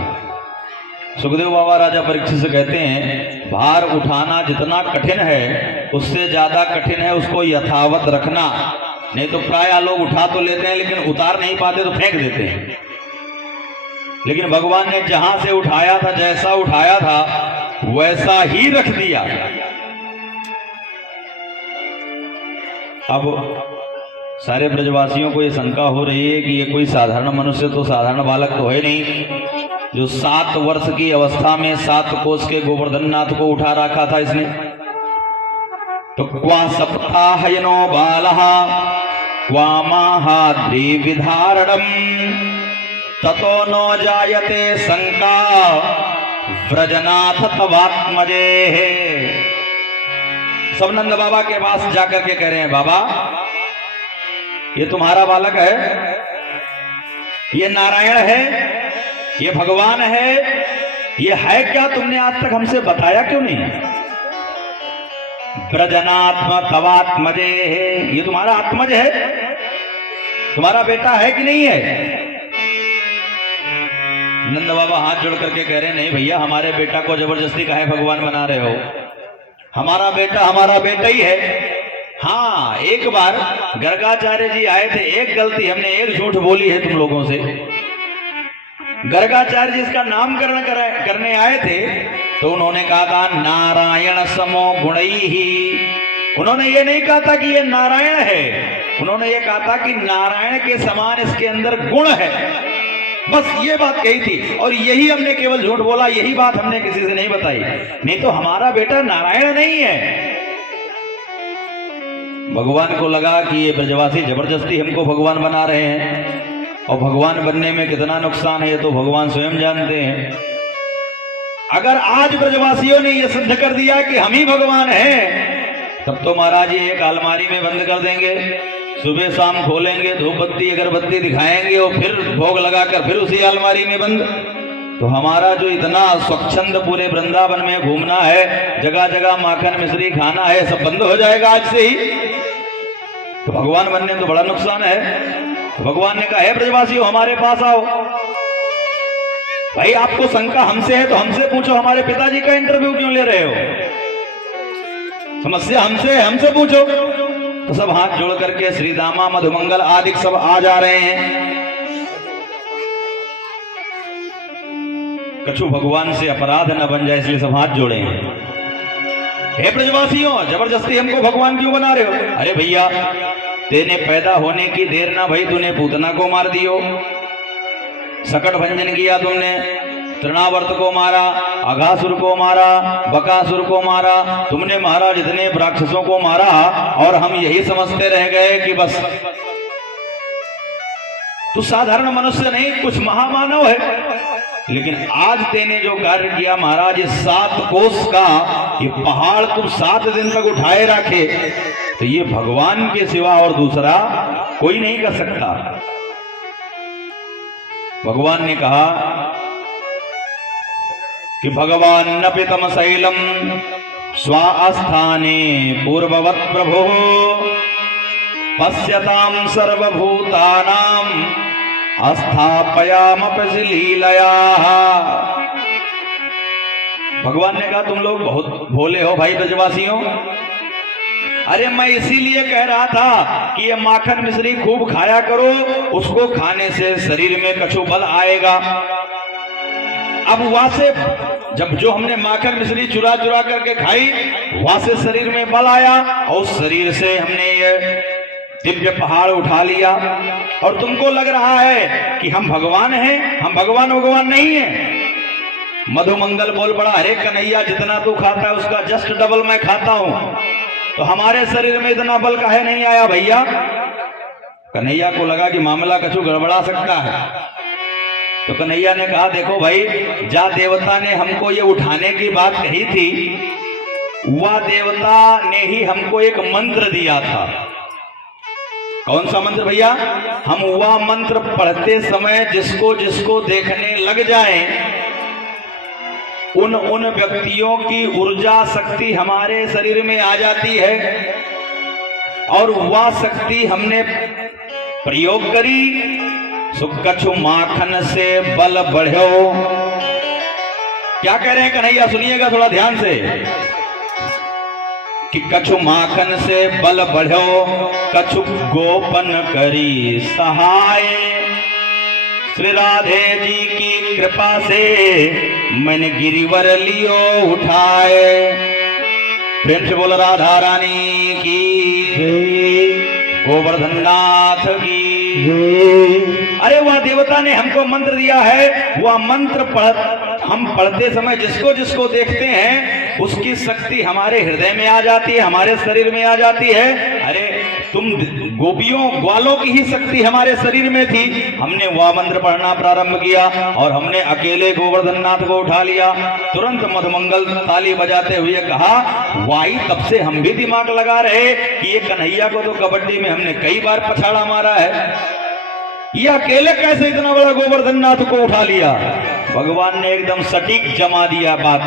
सुखदेव बाबा राजा परीक्षित से कहते हैं भार उठाना जितना कठिन है उससे ज्यादा कठिन है उसको यथावत रखना। नहीं तो प्राय लोग उठा तो लेते हैं लेकिन उतार नहीं पाते तो फेंक देते हैं, लेकिन भगवान ने जहां से उठाया था, जैसा उठाया था वैसा ही रख दिया। अब सारे ब्रजवासियों को ये शंका हो रही है कि ये कोई साधारण मनुष्य तो साधारण बालक तो है नहीं, जो 7 वर्ष की अवस्था में 7 कोस के गोवर्धन नाथ को उठा रखा था इसने। तो क्वा सप्ताहयनो बालः क्वा माहाद्री विधारणम ततो नो जायते शंका व्रजनाथ तवात्मजे। सब नंद बाबा के पास जाकर के कह रहे हैं बाबा ये तुम्हारा बालक है, ये नारायण है, ये भगवान है, ये है क्या? तुमने आज तक हमसे बताया क्यों नहीं? ब्रजनात्म तवात्मजे, ये तुम्हारा आत्मज है, तुम्हारा बेटा है कि नहीं है? नंद बाबा हाथ जोड़ करके कह रहे हैं नहीं भैया, हमारे बेटा को जबरदस्ती काहे भगवान बना रहे हो? हमारा बेटा ही है। हाँ, एक बार गर्गाचार्य जी आए थे, एक गलती हमने, एक झूठ बोली है तुम लोगों से। गर्गाचार्य जी इसका नामकरण करने आए थे तो उन्होंने कहा था नारायण समो गुणैहि। उन्होंने ये नहीं कहा था कि ये नारायण है, उन्होंने ये कहा था कि नारायण के समान इसके अंदर गुण है, बस ये बात कही थी। और यही हमने केवल झूठ बोला, यही बात हमने किसी से नहीं बताई। नहीं तो हमारा बेटा नारायण नहीं है। भगवान को लगा कि ये ब्रजवासी जबरदस्ती हमको भगवान बना रहे हैं, और भगवान बनने में कितना नुकसान है तो भगवान स्वयं जानते हैं। अगर आज ब्रजवासियों ने यह सिद्ध कर दिया कि हम ही भगवान हैं, तब तो महाराज ये एक अलमारी में बंद कर देंगे, सुबह शाम खोलेंगे, धूप बत्ती अगरबत्ती दिखाएंगे और फिर भोग लगाकर फिर उसी अलमारी में बंद। तो हमारा जो इतना स्वच्छंद पूरे वृंदावन में घूमना है, जगह जगह माखन मिश्री खाना है, सब बंद हो जाएगा आज से ही। तो भगवान बनने तो बड़ा नुकसान है। तो भगवान ने कहा है ब्रजवासियों हमारे पास आओ। भाई आपको शंका हमसे है तो हमसे पूछो, हमारे पिताजी का इंटरव्यू क्यों ले रहे हो? समस्या हमसे है, हमसे पूछो। तो सब हाथ जोड़ करके श्री दामा मधुमंगल आदि सब आ जा रहे हैं। कछु भगवान से अपराध न बन जाए इसलिए सब हाथ जोड़े हैं। हे ब्रजवासियों, जबरदस्ती हमको भगवान क्यों बना रहे हो? अरे भैया तेने पैदा होने की देर ना भई, तूने पूतना को मार दियो, सकट भंजन किया तुमने, तृणावर्त को मारा, अघासुर को मारा, बकासुर को मारा, तुमने महाराज इतने राक्षसों को मारा, और हम यही समझते रह गए कि बस तू साधारण मनुष्य नहीं, कुछ महामानव है। लेकिन आज तेने जो कार्य किया महाराज, ये 7 कोस का ये पहाड़ तुम 7 दिन तक उठाए रखे, तो ये भगवान के सिवा और दूसरा कोई नहीं कर सकता। भगवान ने कहा कि भगवान नपितम शैलम स्वास्थाने पूर्ववत प्रभो पश्यतां सर्वभूतानां स्थापयामपि लीलया। भगवान ने कहा तुम लोग बहुत भोले हो भाई ब्रजवासियों। अरे मैं इसीलिए कह रहा था कि ये माखन मिश्री खूब खाया करो, उसको खाने से शरीर में कछु बल आएगा। अब वहां से जब जो हमने माखन मिश्री चुरा चुरा करके खाई, वहां से शरीर में बल आया और उस शरीर से हमने ये दिव्य पहाड़ उठा लिया। और तुमको लग रहा है कि हम भगवान हैं, हम भगवान नहीं है। मधुमंगल बोल पड़ा, अरे कन्हैया जितना तू खाता है उसका जस्ट डबल मैं खाता हूं, तो हमारे शरीर में इतना बल काहे नहीं आया भैया। कन्हैया को लगा कि मामला कछु गड़बड़ा सकता है, तो कन्हैया ने कहा देखो भाई, जा देवता ने हमको ये उठाने की बात कही थी, वह देवता ने ही हमको एक मंत्र दिया था। कौन सा मंत्र भैया? हम वह मंत्र पढ़ते समय जिसको जिसको देखने लग जाएं, उन व्यक्तियों की ऊर्जा शक्ति हमारे शरीर में आ जाती है। और वह शक्ति हमने प्रयोग करी, सो कछु माखन से बल बढ़ो। क्या कह रहे हैं कन्हैया, सुनिएगा थोड़ा ध्यान से, कि कछु माखन से बल बढ़ो, कछु गोपन करी सहाय। श्री राधे जी की कृपा से मैंने गिरिवर लियो उठाए। प्रेम से बोल राधा रानी की, गोवर्धन नाथ की। अरे वह देवता ने हमको मंत्र दिया है, वह मंत्र हम पढ़ते समय जिसको जिसको देखते हैं उसकी शक्ति हमारे हृदय में आ जाती है, हमारे शरीर में आ जाती है। अरे तुम गोपियों ग्वालों की ही शक्ति हमारे शरीर में थी। हमने वह मंत्र पढ़ना प्रारंभ किया और हमने अकेले गोवर्धन नाथ को उठा लिया। तुरंत मधुमंगल ताली बजाते हुए कहा, वाई तब से हम भी दिमाग लगा रहे कि ये कन्हैया को तो कबड्डी में हमने कई बार पछाड़ा मारा है, ये अकेले कैसे इतना बड़ा गोवर्धन नाथ को उठा लिया। भगवान ने एकदम सटीक जमा दिया बात,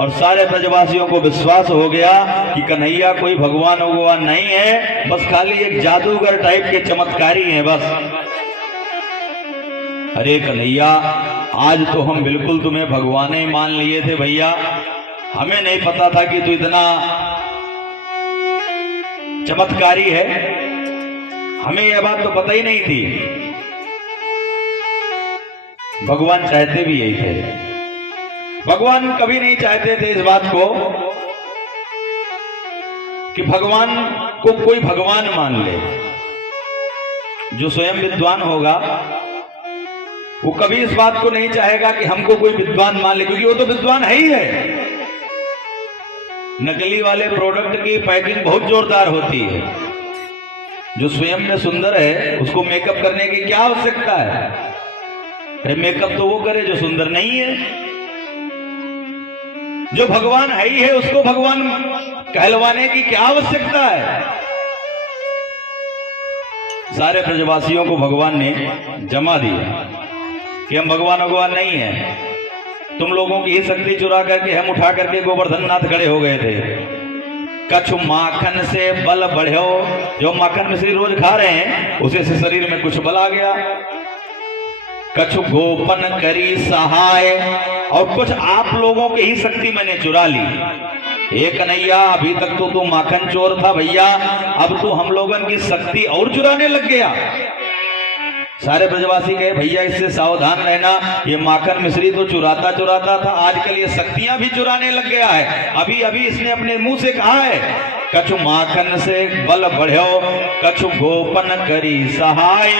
और सारे ब्रजवासियों को विश्वास हो गया कि कन्हैया कोई भगवान नहीं है, बस खाली एक जादूगर टाइप के चमत्कारी हैं बस। अरे कन्हैया, आज तो हम बिल्कुल तुम्हें भगवान ही मान लिए थे भैया, हमें नहीं पता था कि तू इतना चमत्कारी है, हमें यह बात तो पता ही नहीं थी। भगवान चाहते भी यही थे, भगवान कभी नहीं चाहते थे इस बात को कि भगवान को कोई भगवान मान ले। जो स्वयं विद्वान होगा वो कभी इस बात को नहीं चाहेगा कि हमको कोई विद्वान मान ले, क्योंकि वो तो विद्वान है ही है। नकली वाले प्रोडक्ट की पैकिंग बहुत जोरदार होती है, जो स्वयं में सुंदर है उसको मेकअप करने की क्या आवश्यकता है। अरे मेकअप तो वो करे जो सुंदर नहीं है। जो भगवान है ही है उसको भगवान कहलवाने की क्या आवश्यकता है। सारे ब्रजवासियों को भगवान ने जमा दिया कि हम भगवान नहीं है, तुम लोगों की ही शक्ति चुरा करके हम उठा करके गोवर्धन नाथ खड़े हो गए थे। कछु माखन से बल बढ़ो, जो माखन मिश्री रोज खा रहे हैं उसे से शरीर में कुछ बल आ गया। कछु गोपन करी सहाय, और कुछ आप लोगों की ही शक्ति मैंने चुरा ली। एक कन्हैया, अभी तक तो तू माखन चोर था भैया, अब तू हम लोगन की शक्ति और चुराने लग गया। सारे ब्रजवासी कहे भैया इससे सावधान रहना, ये माखन मिश्री तो चुराता था, आजकल ये शक्तियां भी चुराने लग गया है। अभी अभी इसने अपने मुंह से कहा है, कछु माखन से बल बढ़ो, कछु गोपन करी सहाय।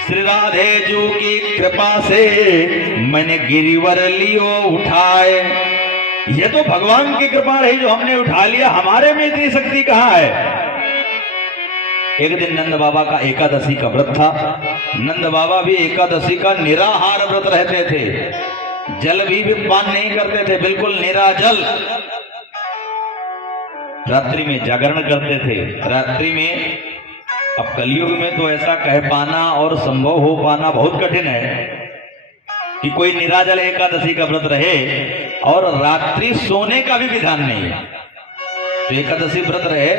श्री राधे जू की कृपा से मैंने गिरिवर लियो उठाए। ये तो भगवान की कृपा रही जो हमने उठा लिया, हमारे में इतनी शक्ति कहाँ है। एक दिन नंद बाबा का एकादशी का व्रत था। नंद बाबा भी एकादशी का निराहार व्रत रहते थे, जल भी पान नहीं करते थे, बिल्कुल निराजल। रात्रि में जागरण करते थे। रात्रि में, अब कलयुग में तो ऐसा कह पाना और संभव हो पाना बहुत कठिन है कि कोई निराजल एकादशी का व्रत रहे और रात्रि सोने का भी विधान नहीं है। तो एकादशी व्रत रहे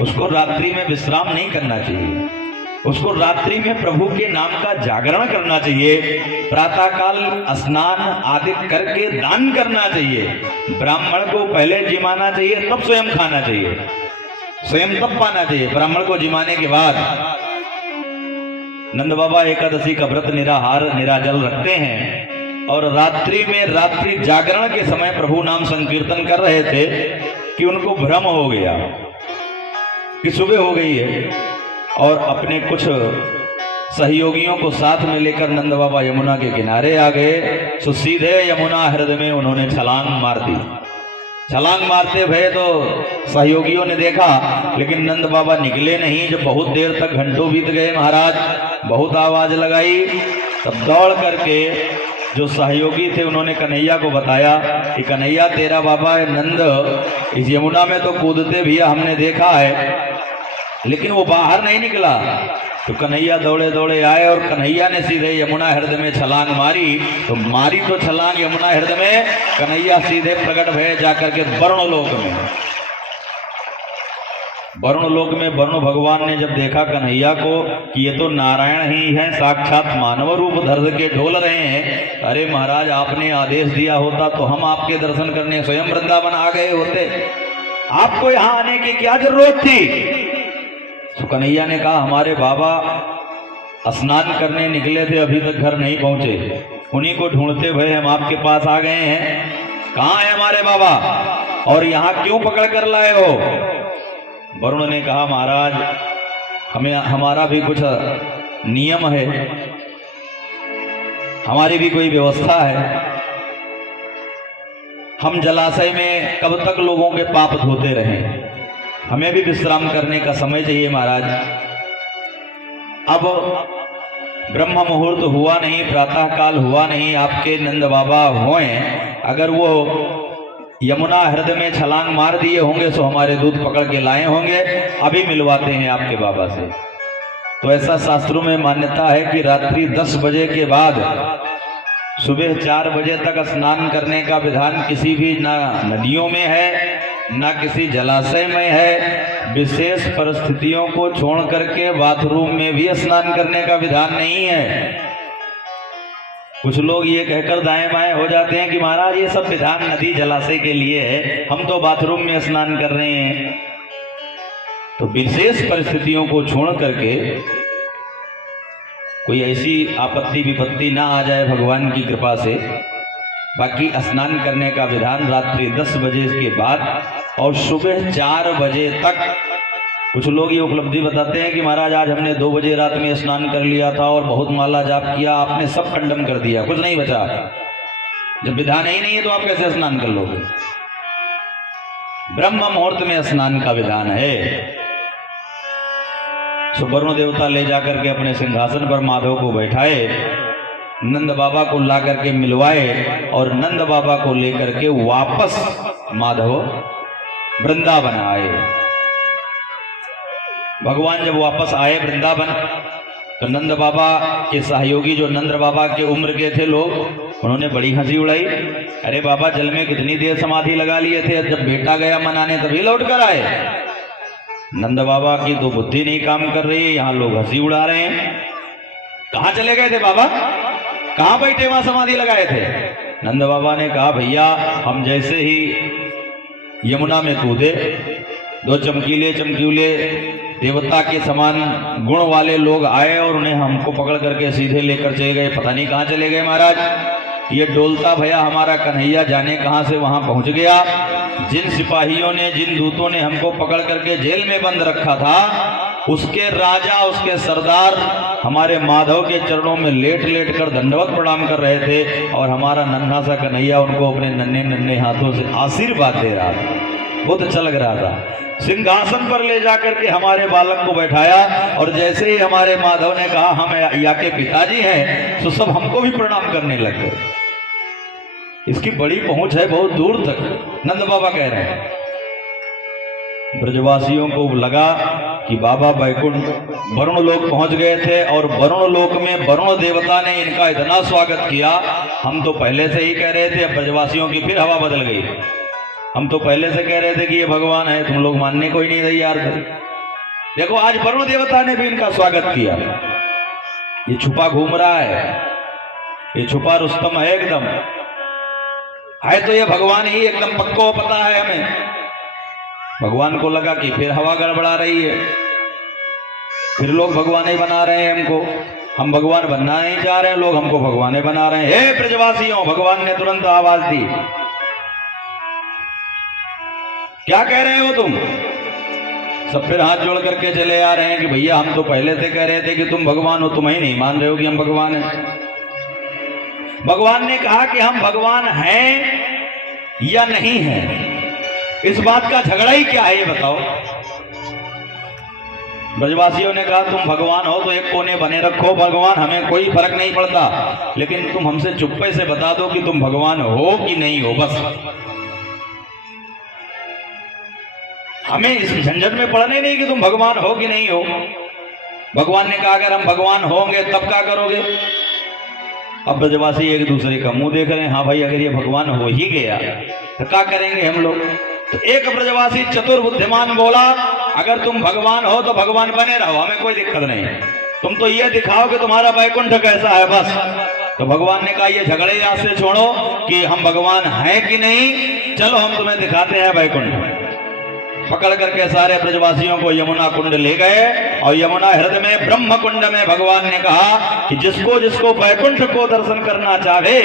उसको रात्रि में विश्राम नहीं करना चाहिए, उसको रात्रि में प्रभु के नाम का जागरण करना चाहिए, प्रातःकाल स्नान आदि करके दान करना चाहिए, ब्राह्मण को पहले जिमाना चाहिए तब स्वयं खाना चाहिए, स्वयं तब पाना चाहिए, ब्राह्मण को जिमाने के बाद। नंद बाबा एकादशी का व्रत निराहार निराजल रखते हैं और रात्रि में रात्रि जागरण के समय प्रभु नाम संकीर्तन कर रहे थे कि उनको भ्रम हो गया कि सुबह हो गई है, और अपने कुछ सहयोगियों को साथ में लेकर नंद बाबा यमुना के किनारे आ गए। तो सीधे यमुना हृदय में उन्होंने छलांग मार दी। छलांग मारते भये तो सहयोगियों ने देखा, लेकिन नंद बाबा निकले नहीं। जब बहुत देर तक घंटों बीत गए, महाराज बहुत आवाज लगाई, तब दौड़ करके जो सहयोगी थे उन्होंने कन्हैया को बताया कि कन्हैया तेरा बाबा नंद इस यमुना में तो कूदते भी हमने देखा है, लेकिन वो बाहर नहीं निकला। तो कन्हैया दौड़े दौड़े आए और कन्हैया ने सीधे यमुना हृदय में छलांग मारी। तो मारी तो छलांग यमुना हृदय में, कन्हैया सीधे प्रकट भय जाकर के वरुणलोक में। वरुणलोक में वरुण भगवान ने जब देखा कन्हैया को कि ये तो नारायण ही हैं, साक्षात मानव रूप धर के ढोल रहे हैं, अरे महाराज आपने आदेश दिया होता तो हम आपके दर्शन करने स्वयं वृंदावन आ गए होते, आपको यहाँ आने की क्या जरूरत थी। तो कन्हैया ने कहा हमारे बाबा स्नान करने निकले थे, अभी तक घर नहीं पहुंचे, उन्हीं को ढूंढते हुए हम आपके पास आ गए हैं। कहाँ है हमारे बाबा और यहाँ क्यों पकड़ कर लाए हो। वरुण ने कहा महाराज हमें हमारा भी कुछ नियम है, हमारी भी कोई व्यवस्था है, हम जलाशय में कब तक लोगों के पाप धोते रहें, हमें भी विश्राम करने का समय चाहिए महाराज। अब ब्रह्म मुहूर्त हुआ नहीं, प्रातः काल हुआ नहीं, आपके नंद बाबा हुए, अगर वो यमुना हृदय में छलांग मार दिए होंगे तो हमारे दूध पकड़ के लाए होंगे, अभी मिलवाते हैं आपके बाबा से। तो ऐसा शास्त्रों में मान्यता है कि रात्रि 10 बजे के बाद सुबह 4 बजे तक स्नान करने का विधान किसी भी ना नदियों में है ना किसी जलाशय में है। विशेष परिस्थितियों को छोड़ करके बाथरूम में भी स्नान करने का विधान नहीं है। कुछ लोग ये कहकर दाएं बाएं हो जाते हैं कि महाराज ये सब विधान नदी जलाशय के लिए है, हम तो बाथरूम में स्नान कर रहे हैं। तो विशेष परिस्थितियों को छोड़ करके कोई ऐसी आपत्ति विपत्ति ना आ जाए भगवान की कृपा से, बाकी स्नान करने का विधान रात्रि 10 बजे के बाद और सुबह 4 बजे तक। कुछ लोग ये उपलब्धि बताते हैं कि महाराज आज हमने 2 बजे रात में स्नान कर लिया था और बहुत माला जाप किया, आपने सब खंडन कर दिया, कुछ नहीं बचा। जब विधान ही नहीं है तो आप कैसे स्नान कर लोगे। ब्रह्म मुहूर्त में स्नान का विधान है। सो वरुण देवता ले जाकर के अपने सिंहासन पर माधव को बैठाए, नंद बाबा को ला करके मिलवाए और नंद बाबा को लेकर के वापस माधव वृंदावन आए। भगवान जब वापस आए वृंदावन तो नंद बाबा के सहयोगी जो नंद बाबा के उम्र के थे लोग, उन्होंने बड़ी हंसी उड़ाई। अरे बाबा जल में कितनी देर समाधि लगा लिए थे, जब बेटा गया मनाने तभी लौट कर आए। नंद बाबा की तो बुद्धि नहीं काम कर रही है, यहाँ लोग हंसी उड़ा रहे हैं। कहाँ चले गए थे बाबा, कहाँ बैठे वहां समाधि लगाए थे। नंद बाबा ने कहा भैया हम जैसे ही यमुना में कूदे, 2 चमकीले चमकीले देवता के समान गुण वाले लोग आए और उन्हें हमको पकड़ करके सीधे लेकर चले गए। पता नहीं कहाँ चले गए महाराज। ये डोलता भैया हमारा कन्हैया जाने कहाँ से वहां पहुंच गया। जिन सिपाहियों ने जिन दूतों ने हमको पकड़ करके जेल में बंद रखा था, उसके राजा उसके सरदार हमारे माधव के चरणों में लेट लेट कर दंडवत प्रणाम कर रहे थे और हमारा नन्हा सा कन्हैया उनको अपने नन्हे नन्हे हाथों से आशीर्वाद दे रहा था। बहुत अच्छा लग रहा था। सिंहासन पर ले जाकर के हमारे बालक को बैठाया और जैसे ही हमारे माधव ने कहा हम या के पिताजी हैं, तो सब हमको भी प्रणाम करने लग गए। इसकी बड़ी पहुंच है बहुत दूर तक, नंद बाबा कह रहे हैं। ब्रजवासियों को लगा कि बाबा बैकुंठ वरुण लोक पहुंच गए थे और वरुण लोक में वरुण देवता ने इनका इतना स्वागत किया। हम तो पहले से ही कह रहे थे, अब ब्रजवासियों की फिर हवा बदल गई। हम तो पहले से कह रहे थे कि ये भगवान है, तुम लोग मानने को ही नहीं तैयार थे। देखो आज वरुण देवता ने भी इनका स्वागत किया। ये छुपा घूम रहा है, ये छुपा रुस्तम है एकदम, है तो ये भगवान ही एकदम पक्को पता है हमें। भगवान को लगा कि फिर हवा गड़बड़ा रही है, फिर लोग भगवान ही बना रहे हैं हमको, हम भगवान बनना नहीं चाह रहे हैं, लोग हमको भगवान बना रहे हैं। हे ब्रजवासियों, भगवान ने तुरंत आवाज दी, क्या कह रहे हो तुम? सब फिर हाथ जोड़ करके चले आ रहे हैं कि भैया हम तो पहले से कह रहे थे कि तुम भगवान हो, तुम ही नहीं मान रहे हो कि हम भगवान हैं। भगवान ने कहा कि हम भगवान हैं या नहीं हैं, इस बात का झगड़ा ही क्या है ये बताओ। ब्रजवासियों ने कहा तुम भगवान हो तो एक कोने बने रखो भगवान, हमें कोई फर्क नहीं पड़ता, लेकिन तुम हमसे चुप्पे से बता दो कि तुम भगवान हो कि नहीं हो, बस हमें इस झंझट में पड़ने नहीं कि तुम भगवान हो कि नहीं हो। भगवान ने कहा अगर हम भगवान होंगे तब क्या करोगे? अब ब्रजवासी एक दूसरे का मुंह देख रहे हैं, हाँ भाई अगर ये भगवान हो ही गया तो क्या करेंगे हम लोग। तो एक ब्रजवासी चतुर बुद्धिमान बोला अगर तुम भगवान हो तो भगवान बने रहो, हमें कोई दिक्कत नहीं, तुम तो ये दिखाओ कि तुम्हारा वैकुंठ कैसा है बस। तो भगवान ने कहा ये झगड़े आज से छोड़ो कि हम भगवान हैं कि नहीं, चलो हम तुम्हें दिखाते हैं वैकुंठ। पकड़ करके सारे ब्रजवासियों को यमुना कुंड ले गए और यमुना हृदय में ब्रह्म कुंड में भगवान ने कहा कि जिसको जिसको वैकुंठ को दर्शन करना चाहे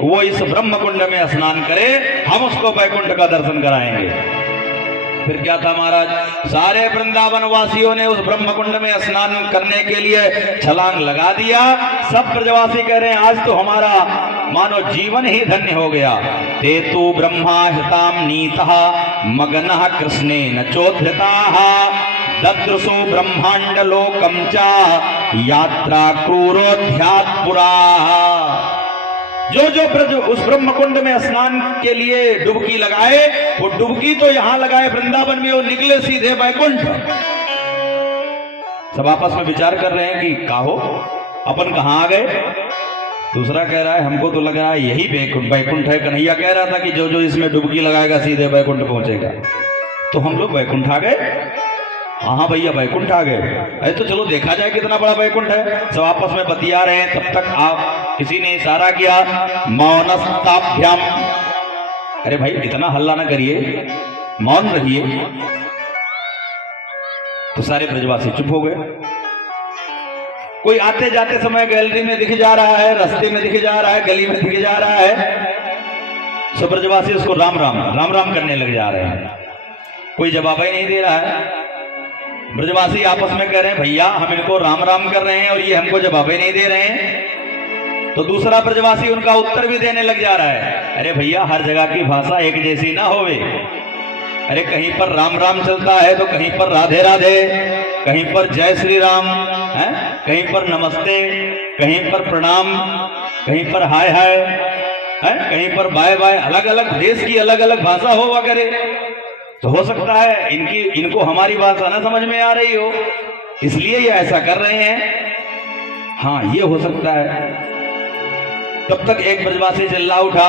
वो इस ब्रह्म कुंड में स्नान करे, हम उसको वैकुंठ का दर्शन कराएंगे। फिर क्या था महाराज, सारे वृंदावन वासियों ने उस ब्रह्म कुंड में स्नान करने के लिए छलांग लगा दिया। सब ब्रजवासी कह रहे हैं आज तो हमारा मानो जीवन ही धन्य हो गया। ते तु ब्रह्मा हिताम नीतः मग्नः कृष्णेन चोद्धृताः ददृशो ब्रह्मांड लोकम च यात्रा क्रूरोध्यात् पुरा। जो जो ब्रज उस ब्रह्म कुंड में स्नान के लिए डुबकी लगाए, वो डुबकी तो यहां लगाए वृंदावन में, वो निकले सीधे वैकुंठ। सब आपस में विचार कर रहे हैं कि काहो अपन कहां आ गए। दूसरा कह रहा है हमको तो लग रहा है यही वैकुंठ है। कन्हैया कह रहा था कि जो जो इसमें डुबकी लगाएगा सीधे वैकुंठ पहुंचेगा। तो हम लोग वैकुंठ आ गए, हाँ भैया वैकुंठ आ गए। अरे तो चलो देखा जाए कितना बड़ा वैकुंठ है। सब आपस में बतिया रहे हैं, तब तक आप किसी ने इशारा किया मौनस्ताभ्याम। अरे भाई इतना हल्ला ना करिए, मौन रहिए। तो सारे ब्रजवासी चुप हो गए। कोई आते जाते समय गैलरी में दिख जा रहा है, रास्ते में दिख जा रहा है, गली में दिख जा रहा है, सब ब्रजवासी उसको राम राम राम राम करने लग जा रहे हैं। कोई जवाब ही नहीं दे रहा है। ब्रजवासी आपस में कह रहे हैं भैया हम इनको राम राम कर रहे हैं और ये हमको जवाब ही नहीं दे रहे हैं। तो दूसरा ब्रजवासी उनका उत्तर भी देने लग जा रहा है, अरे भैया हर जगह की भाषा एक जैसी ना होवे। अरे कहीं पर राम राम चलता है तो कहीं पर राधे राधे, कहीं पर जय श्री राम है, कहीं पर नमस्ते, कहीं पर प्रणाम, कहीं पर हाय हाय है, कहीं पर बाय बाय। अलग अलग देश की अलग अलग भाषा हो वगैरह। तो हो सकता है इनको हमारी भाषा ना समझ में आ रही हो, इसलिए ये ऐसा कर रहे हैं। हाँ ये हो सकता है। तब तक एक ब्रजवासी चिल्ला उठा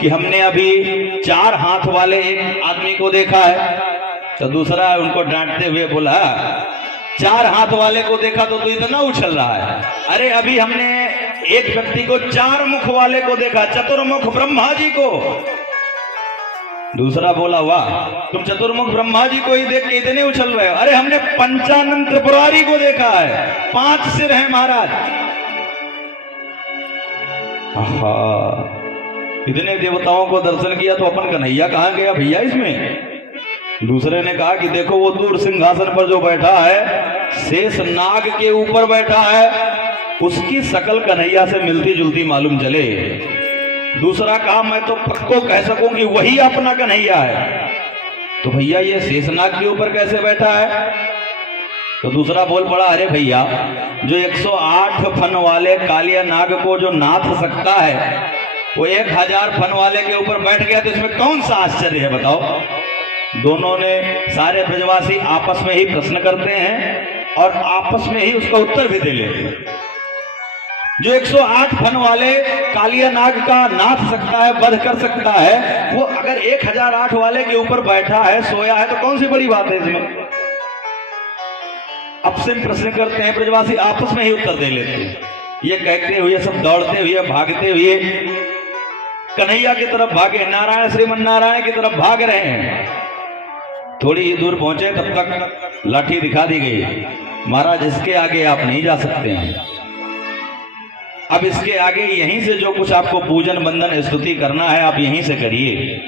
कि हमने अभी 4 हाथ वाले एक आदमी को देखा है। तो दूसरा उनको डांटते हुए बोला 4 हाथ वाले को देखा तो तू इतना उछल रहा है। अरे अभी हमने एक व्यक्ति को 4 मुख वाले को देखा, चतुर्मुख ब्रह्मा जी को। दूसरा बोला वाह तुम चतुर्मुख ब्रह्मा जी को ही देख के इतने उछल रहे हो। अरे हमने पंचानन त्रिपुरारी को देखा है, 5 सिर है महाराज। इतने देवताओं को दर्शन किया तो अपन कन्हैया कहाँ गया भैया इसमें। दूसरे ने कहा कि देखो वो दूर सिंहासन पर जो बैठा है, शेष नाग के ऊपर बैठा है, उसकी शकल कन्हैया से मिलती जुलती मालूम चले। दूसरा कहा मैं तो पक्को कह सकूं कि वही अपना कन्हैया है। तो भैया ये शेषनाग के ऊपर कैसे बैठा है? तो दूसरा बोल पड़ा अरे भैया जो 108 फन वाले कालिया नाग को जो नाथ सकता है वो 1000 फन वाले के ऊपर बैठ गया, तो इसमें कौन सा आश्चर्य है बताओ। दोनों ने सारे ब्रजवासी आपस में ही प्रश्न करते हैं और आपस में ही उसका उत्तर भी दे लेते हैं। जो 108 फन वाले कालिया नाग का नाथ सकता है, वध कर सकता है, वो अगर 1008 वाले के ऊपर बैठा है, सोया है, तो कौन सी बड़ी बात है इसमें। आपसे प्रश्न करते हैं, ब्रजवासी आपस में ही उत्तर दे लेते हैं। ये कहते हुए सब दौड़ते हुए भागते हुए कन्हैया की तरफ भागे, नारायण श्रीमन नारायण की तरफ भाग रहे हैं। थोड़ी ही दूर पहुंचे तब तक लाठी दिखा दी गई, महाराज इसके आगे आप नहीं जा सकते हैं, अब इसके आगे यहीं से जो कुछ आपको पूजन बंदन स्तुति करना है आप यहीं से करिए।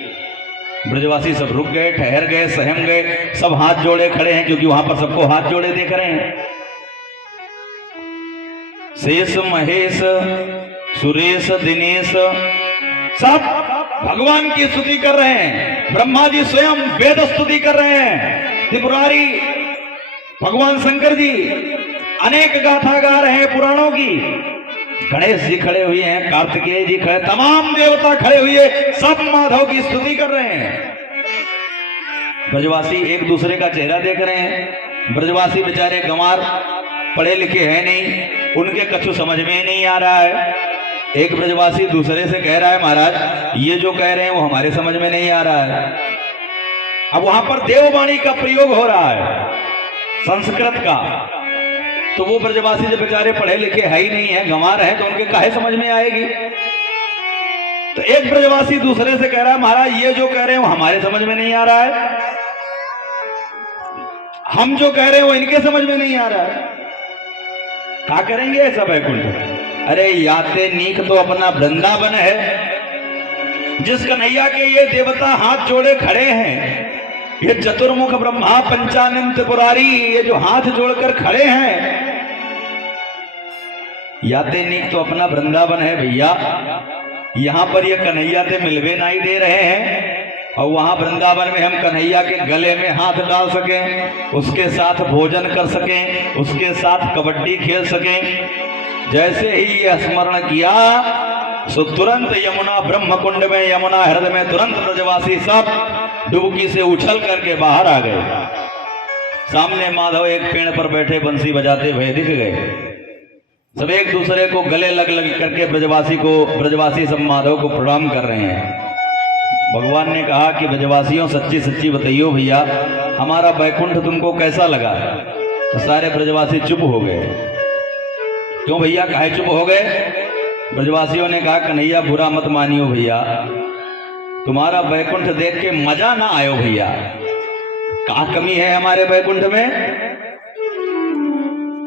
ब्रजवासी सब रुक गए, ठहर गए, सहम गए, सब हाथ जोड़े खड़े हैं, क्योंकि वहां पर सबको हाथ जोड़े देख रहे हैं। शेष महेश सुरेश दिनेश सब भगवान की स्तुति कर रहे हैं। ब्रह्मा जी स्वयं वेद स्तुति कर रहे हैं, त्रिपुरारी भगवान शंकर जी अनेक गाथा गा रहे हैं पुराणों की, गणेश जी खड़े हुए हैं, कार्तिकेय जी खड़े, तमाम देवता खड़े हुए, सब माधव की स्तुति कर रहे हैं। ब्रजवासी एक दूसरे का चेहरा देख रहे हैं। ब्रजवासी बेचारे गंवार, पढ़े लिखे हैं नहीं, उनके कछु समझ में नहीं आ रहा है। एक ब्रजवासी दूसरे से कह रहा है, महाराज ये जो कह रहे हैं वो हमारे समझ में नहीं आ रहा है। अब वहां पर देववाणी का प्रयोग हो रहा है, संस्कृत का, तो वो ब्रजवासी जो बेचारे पढ़े लिखे है ही नहीं है, गंवार है, तो उनके काहे समझ में आएगी। तो एक ब्रजवासी दूसरे से कह रहा है, महाराज ये जो कह रहे हैं वो हमारे समझ में नहीं आ रहा है, हम जो कह रहे हैं वो इनके समझ में नहीं आ रहा है, क्या करेंगे ऐसा बैकुंठ। अरे याते नीक तो अपना वृंदावन है, जिस कन्हैया के ये देवता हाथ जोड़े खड़े हैं, ये चतुर्मुख ब्रह्मा पंचानन त्रिपुरारी ये जो हाथ जोड़कर खड़े हैं, याते नीक तो अपना वृंदावन है भैया। यहां पर ये कन्हैया से मिलवे नहीं दे रहे हैं, और वहां वृंदावन में हम कन्हैया के गले में हाथ डाल सकें, उसके साथ भोजन कर सकें, उसके साथ कबड्डी खेल सकें। जैसे ही ये स्मरण किया सो तुरंत यमुना ब्रह्म कुंड में, यमुना हृदय में तुरंत ब्रजवासी सब डुबकी से उछल करके बाहर आ गए। सामने माधव एक पेड़ पर बैठे बंसी बजाते हुए दिख गए। सब एक दूसरे को गले लग लग करके ब्रजवासी सब माधव को प्रणाम कर रहे हैं। भगवान ने कहा कि ब्रजवासियों सच्ची सच्ची बताइयो भैया, हमारा बैकुंठ तुमको कैसा लगा। तो सारे ब्रजवासी चुप हो गए। क्यों भैया, काहे चुप हो गए। ब्रजवासियों ने कहा, कन्हैया बुरा मत मानियो भैया, तुम्हारा बैकुंठ देख के मजा ना आयो भैया, क्या कमी है हमारे बैकुंठ में।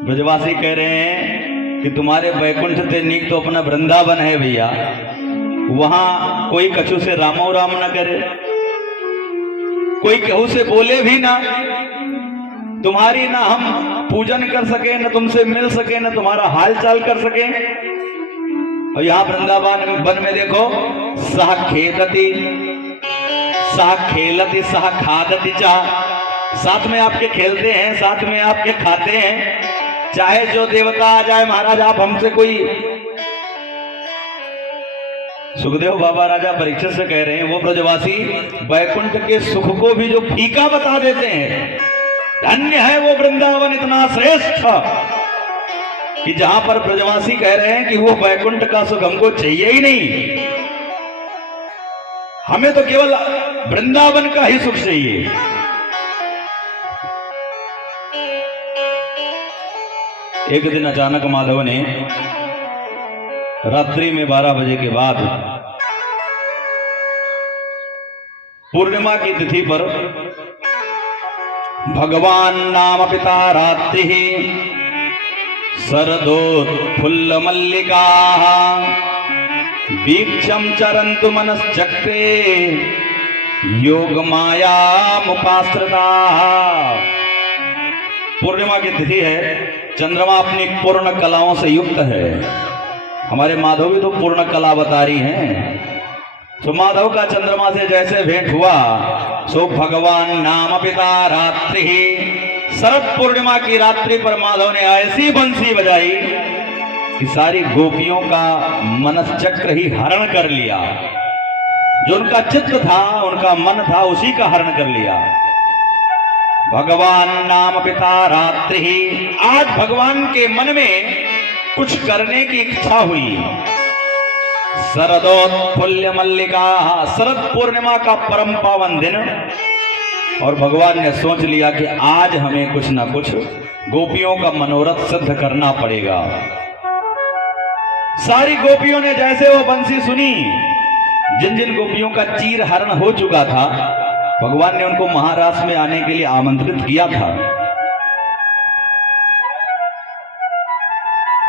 ब्रजवासी कह रहे हैं कि तुम्हारे बैकुंठ से नीक तो अपना वृंदावन है भैया, वहां कोई कछु से रामो राम न करे, कोई कहू से बोले भी ना, तुम्हारी ना हम पूजन कर सके, न तुमसे मिल सके, न तुम्हारा हाल चाल कर सके। और यहाँ वृंदावन वन में देखो, सह खेदति सह खेलति सह खादति चा, साथ में आपके खेलते हैं, साथ में आपके खाते हैं। चाहे जो देवता आ जाए, महाराज आप हमसे कोई, सुखदेव बाबा राजा परीक्षित से कह रहे हैं, वो ब्रजवासी बैकुंठ के सुख को भी जो फीका बता देते हैं। धन्य है वो वृंदावन इतना श्रेष्ठ कि जहां पर ब्रजवासी कह रहे हैं कि वो बैकुंठ का सुख हमको चाहिए ही नहीं, हमें तो केवल वृंदावन का ही सुख चाहिए। एक दिन अचानक माधव ने रात्रि में 12 बजे के बाद पूर्णिमा की तिथि पर भगवान नाम पिता रात्रि शरदोत्फुल्ल मल्लिका वीक्षम चरन्तु मनश्चक्रे योग माया मुपाश्रिता। पूर्णिमा की तिथि है, चंद्रमा अपनी पूर्ण कलाओं से युक्त है। हमारे माधव भी तो पूर्ण कलावतारी हैं। सो माधव का चंद्रमा से जैसे भेंट हुआ, सो भगवान नाम पिता रात्रि, शरद पूर्णिमा की रात्रि पर माधव ने ऐसी बंसी बजाई कि सारी गोपियों का मनश्चक्र ही हरण कर लिया। जो उनका चित्त था, उनका मन था, उसी का हरण कर लिया। भगवान नाम पिता रात्रि, आज भगवान के मन में कुछ करने की इच्छा हुई। शरदोत्फुल्ल मल्लिका, शरद पूर्णिमा का परम पावन दिन, और भगवान ने सोच लिया कि आज हमें कुछ ना कुछ गोपियों का मनोरथ सिद्ध करना पड़ेगा। सारी गोपियों ने जैसे वो बंसी सुनी, जिन जिन गोपियों का चीर हरण हो चुका था, भगवान ने उनको महारास में आने के लिए आमंत्रित किया था।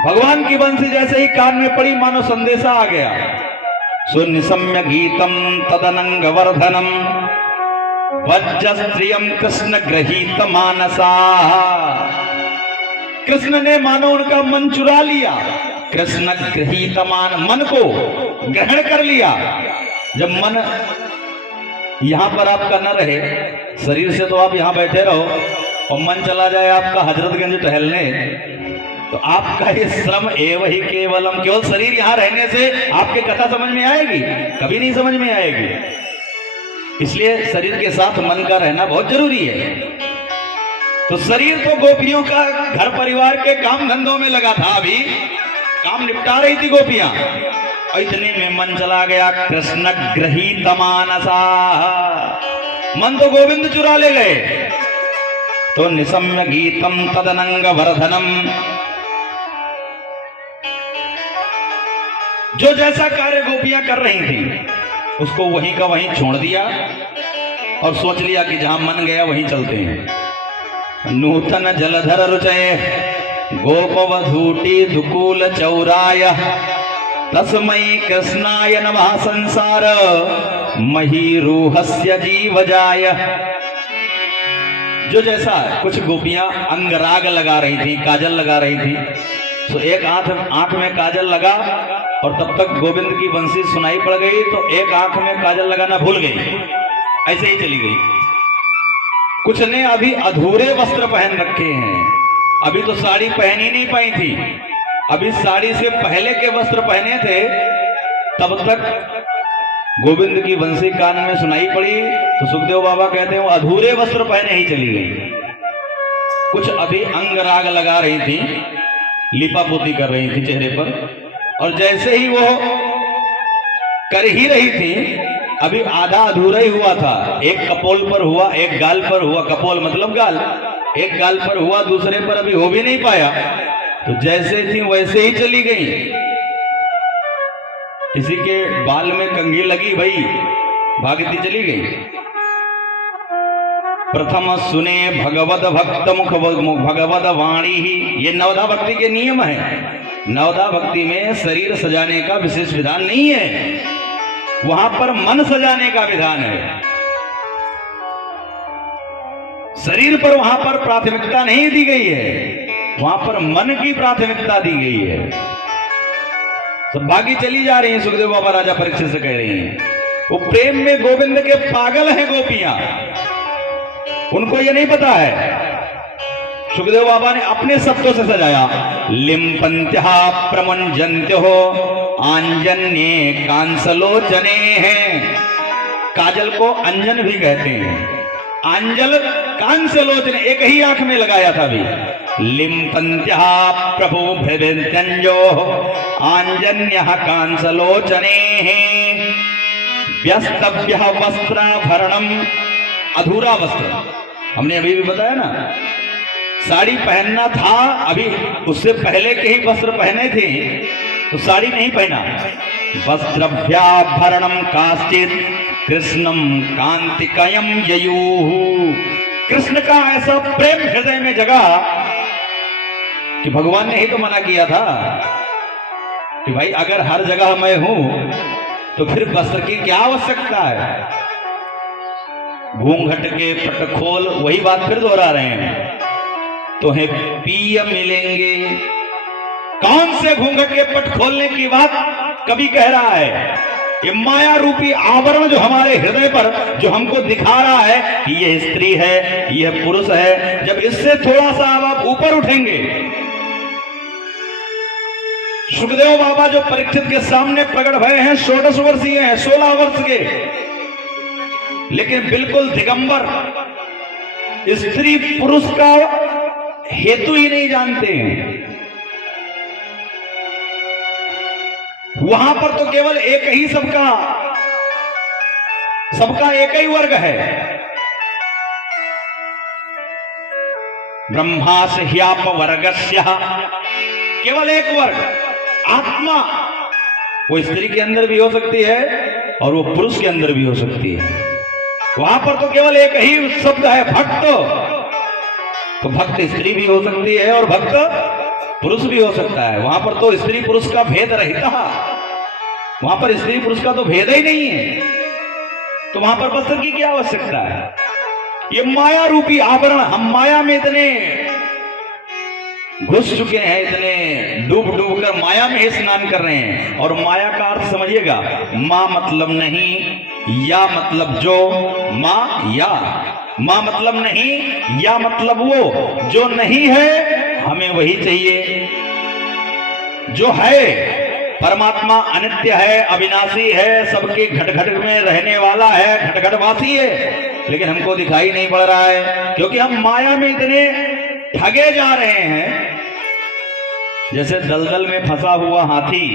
भगवान की बंसी जैसे ही कान में पड़ी, मानो संदेशा आ गया। सुनिसम्य गीतम तदनंग वर्धनम वज्रस्त्रियम कृष्ण गृहीत मानसा। कृष्ण ने मानो उनका मन चुरा लिया। कृष्ण गृहीत मन को ग्रहण कर लिया। जब मन यहां पर आपका न रहे, शरीर से तो आप यहां बैठे रहो, और मन चला जाए आपका हजरतगंज टहलने, तो आपका ये श्रम एवं ही केवलम, केवल शरीर यहां रहने से आपकी कथा समझ में आएगी? कभी नहीं समझ में आएगी। इसलिए शरीर के साथ मन का रहना बहुत जरूरी है। तो शरीर तो गोपियों का घर परिवार के काम धंधों में लगा था, अभी काम निपटा रही थी गोपियां, और इतने में मन चला गया कृष्ण गृहीत मानसा। मन तो गोविंद चुरा ले गए। तो निसम्य गीतम तदनंग वर्धनम, जो जैसा कार्य गोपियां कर रही थी उसको वहीं का वहीं छोड़ दिया और सोच लिया कि जहां मन गया वहीं चलते हैं। नूतन जलधर रुचय गोपवधूटी दुकूल चौराय तस्मै कृष्णाय नमः संसार महीरूहस्य जीवजाय। जो जैसा, कुछ गोपियां अंगराग लगा रही थी, काजल लगा रही थी, तो एक आंख में काजल लगा और तब तक गोविंद की बंसी सुनाई पड़ गई, तो एक आंख में काजल लगाना भूल गई, ऐसे ही चली गई। कुछ ने अभी अधूरे वस्त्र पहन रखे हैं, अभी तो साड़ी पहन ही नहीं पाई थी, अभी साड़ी से पहले के वस्त्र पहने थे। तब तक गोविंद की बंसी कान में सुनाई पड़ी, तो सुखदेव बाबा कहते हैं वो अधूरे वस्त्र पहने ही चली गई। कुछ अभी अंगराग लगा रही थी, लिपापोती कर रही थी चेहरे पर, और जैसे ही वो कर ही रही थी, अभी आधा अधूरा ही हुआ था। एक कपोल पर हुआ, एक गाल पर हुआ, कपोल मतलब गाल, एक गाल पर हुआ, दूसरे पर अभी हो भी नहीं पाया, तो जैसे थी वैसे ही चली गई। किसी के बाल में कंघी लगी, भाई भागती चली गई। प्रथम सुने भगवद भक्त मुख भगवद वाणी ही, ये नवधा भक्ति के नियम है। नवधा भक्ति में शरीर सजाने का विशेष विधान नहीं है, वहां पर मन सजाने का विधान है। शरीर पर वहां पर प्राथमिकता नहीं दी गई है, वहां पर मन की प्राथमिकता दी गई है। सब भागी चली जा रही हैं। सुखदेव बाबा राजा परीक्षित से कह रही हैं, वो प्रेम में गोविंद के पागल हैं गोपियां, उनको ये नहीं पता है। सुखदेव बाबा ने अपने शब्दों से सजाया, लिम्पन्त्या प्रमुंजन्त्यो आंजन्ये कांसलोचने हैं। काजल को अंजन भी कहते हैं, आंजल कांसलोचने, एक ही आंख में लगाया था भी। लिम्पन्त्या प्रभु भृत्यंजो आंजन्य कांसलोचने हैं। व्यस्तव्य वस्त्राभरणम, अधूरा वस्त्र, हमने अभी भी बताया ना, साड़ी पहनना था, अभी उससे पहले के ही वस्त्र पहने थे, तो साड़ी नहीं पहना। वस्त्रभ्याभरणम काश्चित कृष्णम कांतिकयम ययुः। कृष्ण का ऐसा प्रेम हृदय में जगा कि भगवान ने ही तो मना किया था कि भाई अगर हर जगह मैं हूं तो फिर वस्त्र की क्या आवश्यकता है। घूंघट के पट खोल, वही बात फिर दोहरा रहे हैं, तो है पिय मिलेंगे। कौन से घूंघट के पट खोलने की बात कभी कह रहा है? ये माया रूपी आवरण जो हमारे हृदय पर, जो हमको दिखा रहा है कि यह स्त्री है, यह पुरुष है, जब इससे थोड़ा सा अब आप ऊपर उठेंगे। सुखदेव बाबा जो परीक्षित के सामने प्रकट भय हैं, 16 वर्षीय हैं, 16 वर्ष के, लेकिन बिल्कुल दिगंबर, स्त्री पुरुष का हेतु ही नहीं जानते हैं। वहां पर तो केवल एक ही सबका एक ही वर्ग है, ब्रह्मा से ह्याप वर्गस्य, केवल एक वर्ग आत्मा, वो स्त्री के अंदर भी हो सकती है और वो पुरुष के अंदर भी हो सकती है। वहां पर तो केवल एक ही शब्द है, भक्त। तो भक्त स्त्री भी हो सकती है और भक्त पुरुष भी हो सकता है। वहां पर तो स्त्री पुरुष का भेद रहता है, वहां पर स्त्री पुरुष का तो भेद ही नहीं है। तो वहां पर वस्त्र की क्या आवश्यकता है? ये माया रूपी आवरण, हम माया में इतने घुस चुके हैं, इतने डूब डूब कर माया में ही स्नान कर रहे हैं। और माया का अर्थ समझिएगा, मां मतलब नहीं, या मतलब जो, मां या, मां मतलब नहीं, या मतलब वो जो नहीं है हमें वही चाहिए। जो है परमात्मा अनित्य है, अविनाशी है, सबके घट घट में रहने वाला है, घट घटवासी है, लेकिन हमको दिखाई नहीं पड़ रहा है क्योंकि हम माया में इतने ठगे जा रहे हैं। जैसे दलदल में फंसा हुआ हाथी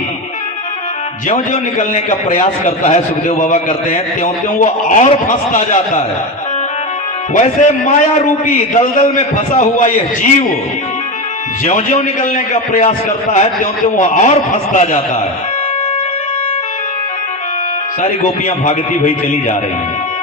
ज्यों ज्यों निकलने का प्रयास करता है, सुखदेव बाबा करते हैं, त्यों त्यों वो और फंसता जाता है। वैसे माया रूपी दलदल में फंसा हुआ यह जीव ज्यों ज्यों निकलने का प्रयास करता है, त्यों त्यों वो और फंसता जाता है। सारी गोपियां भागती भई चली जा रही हैं।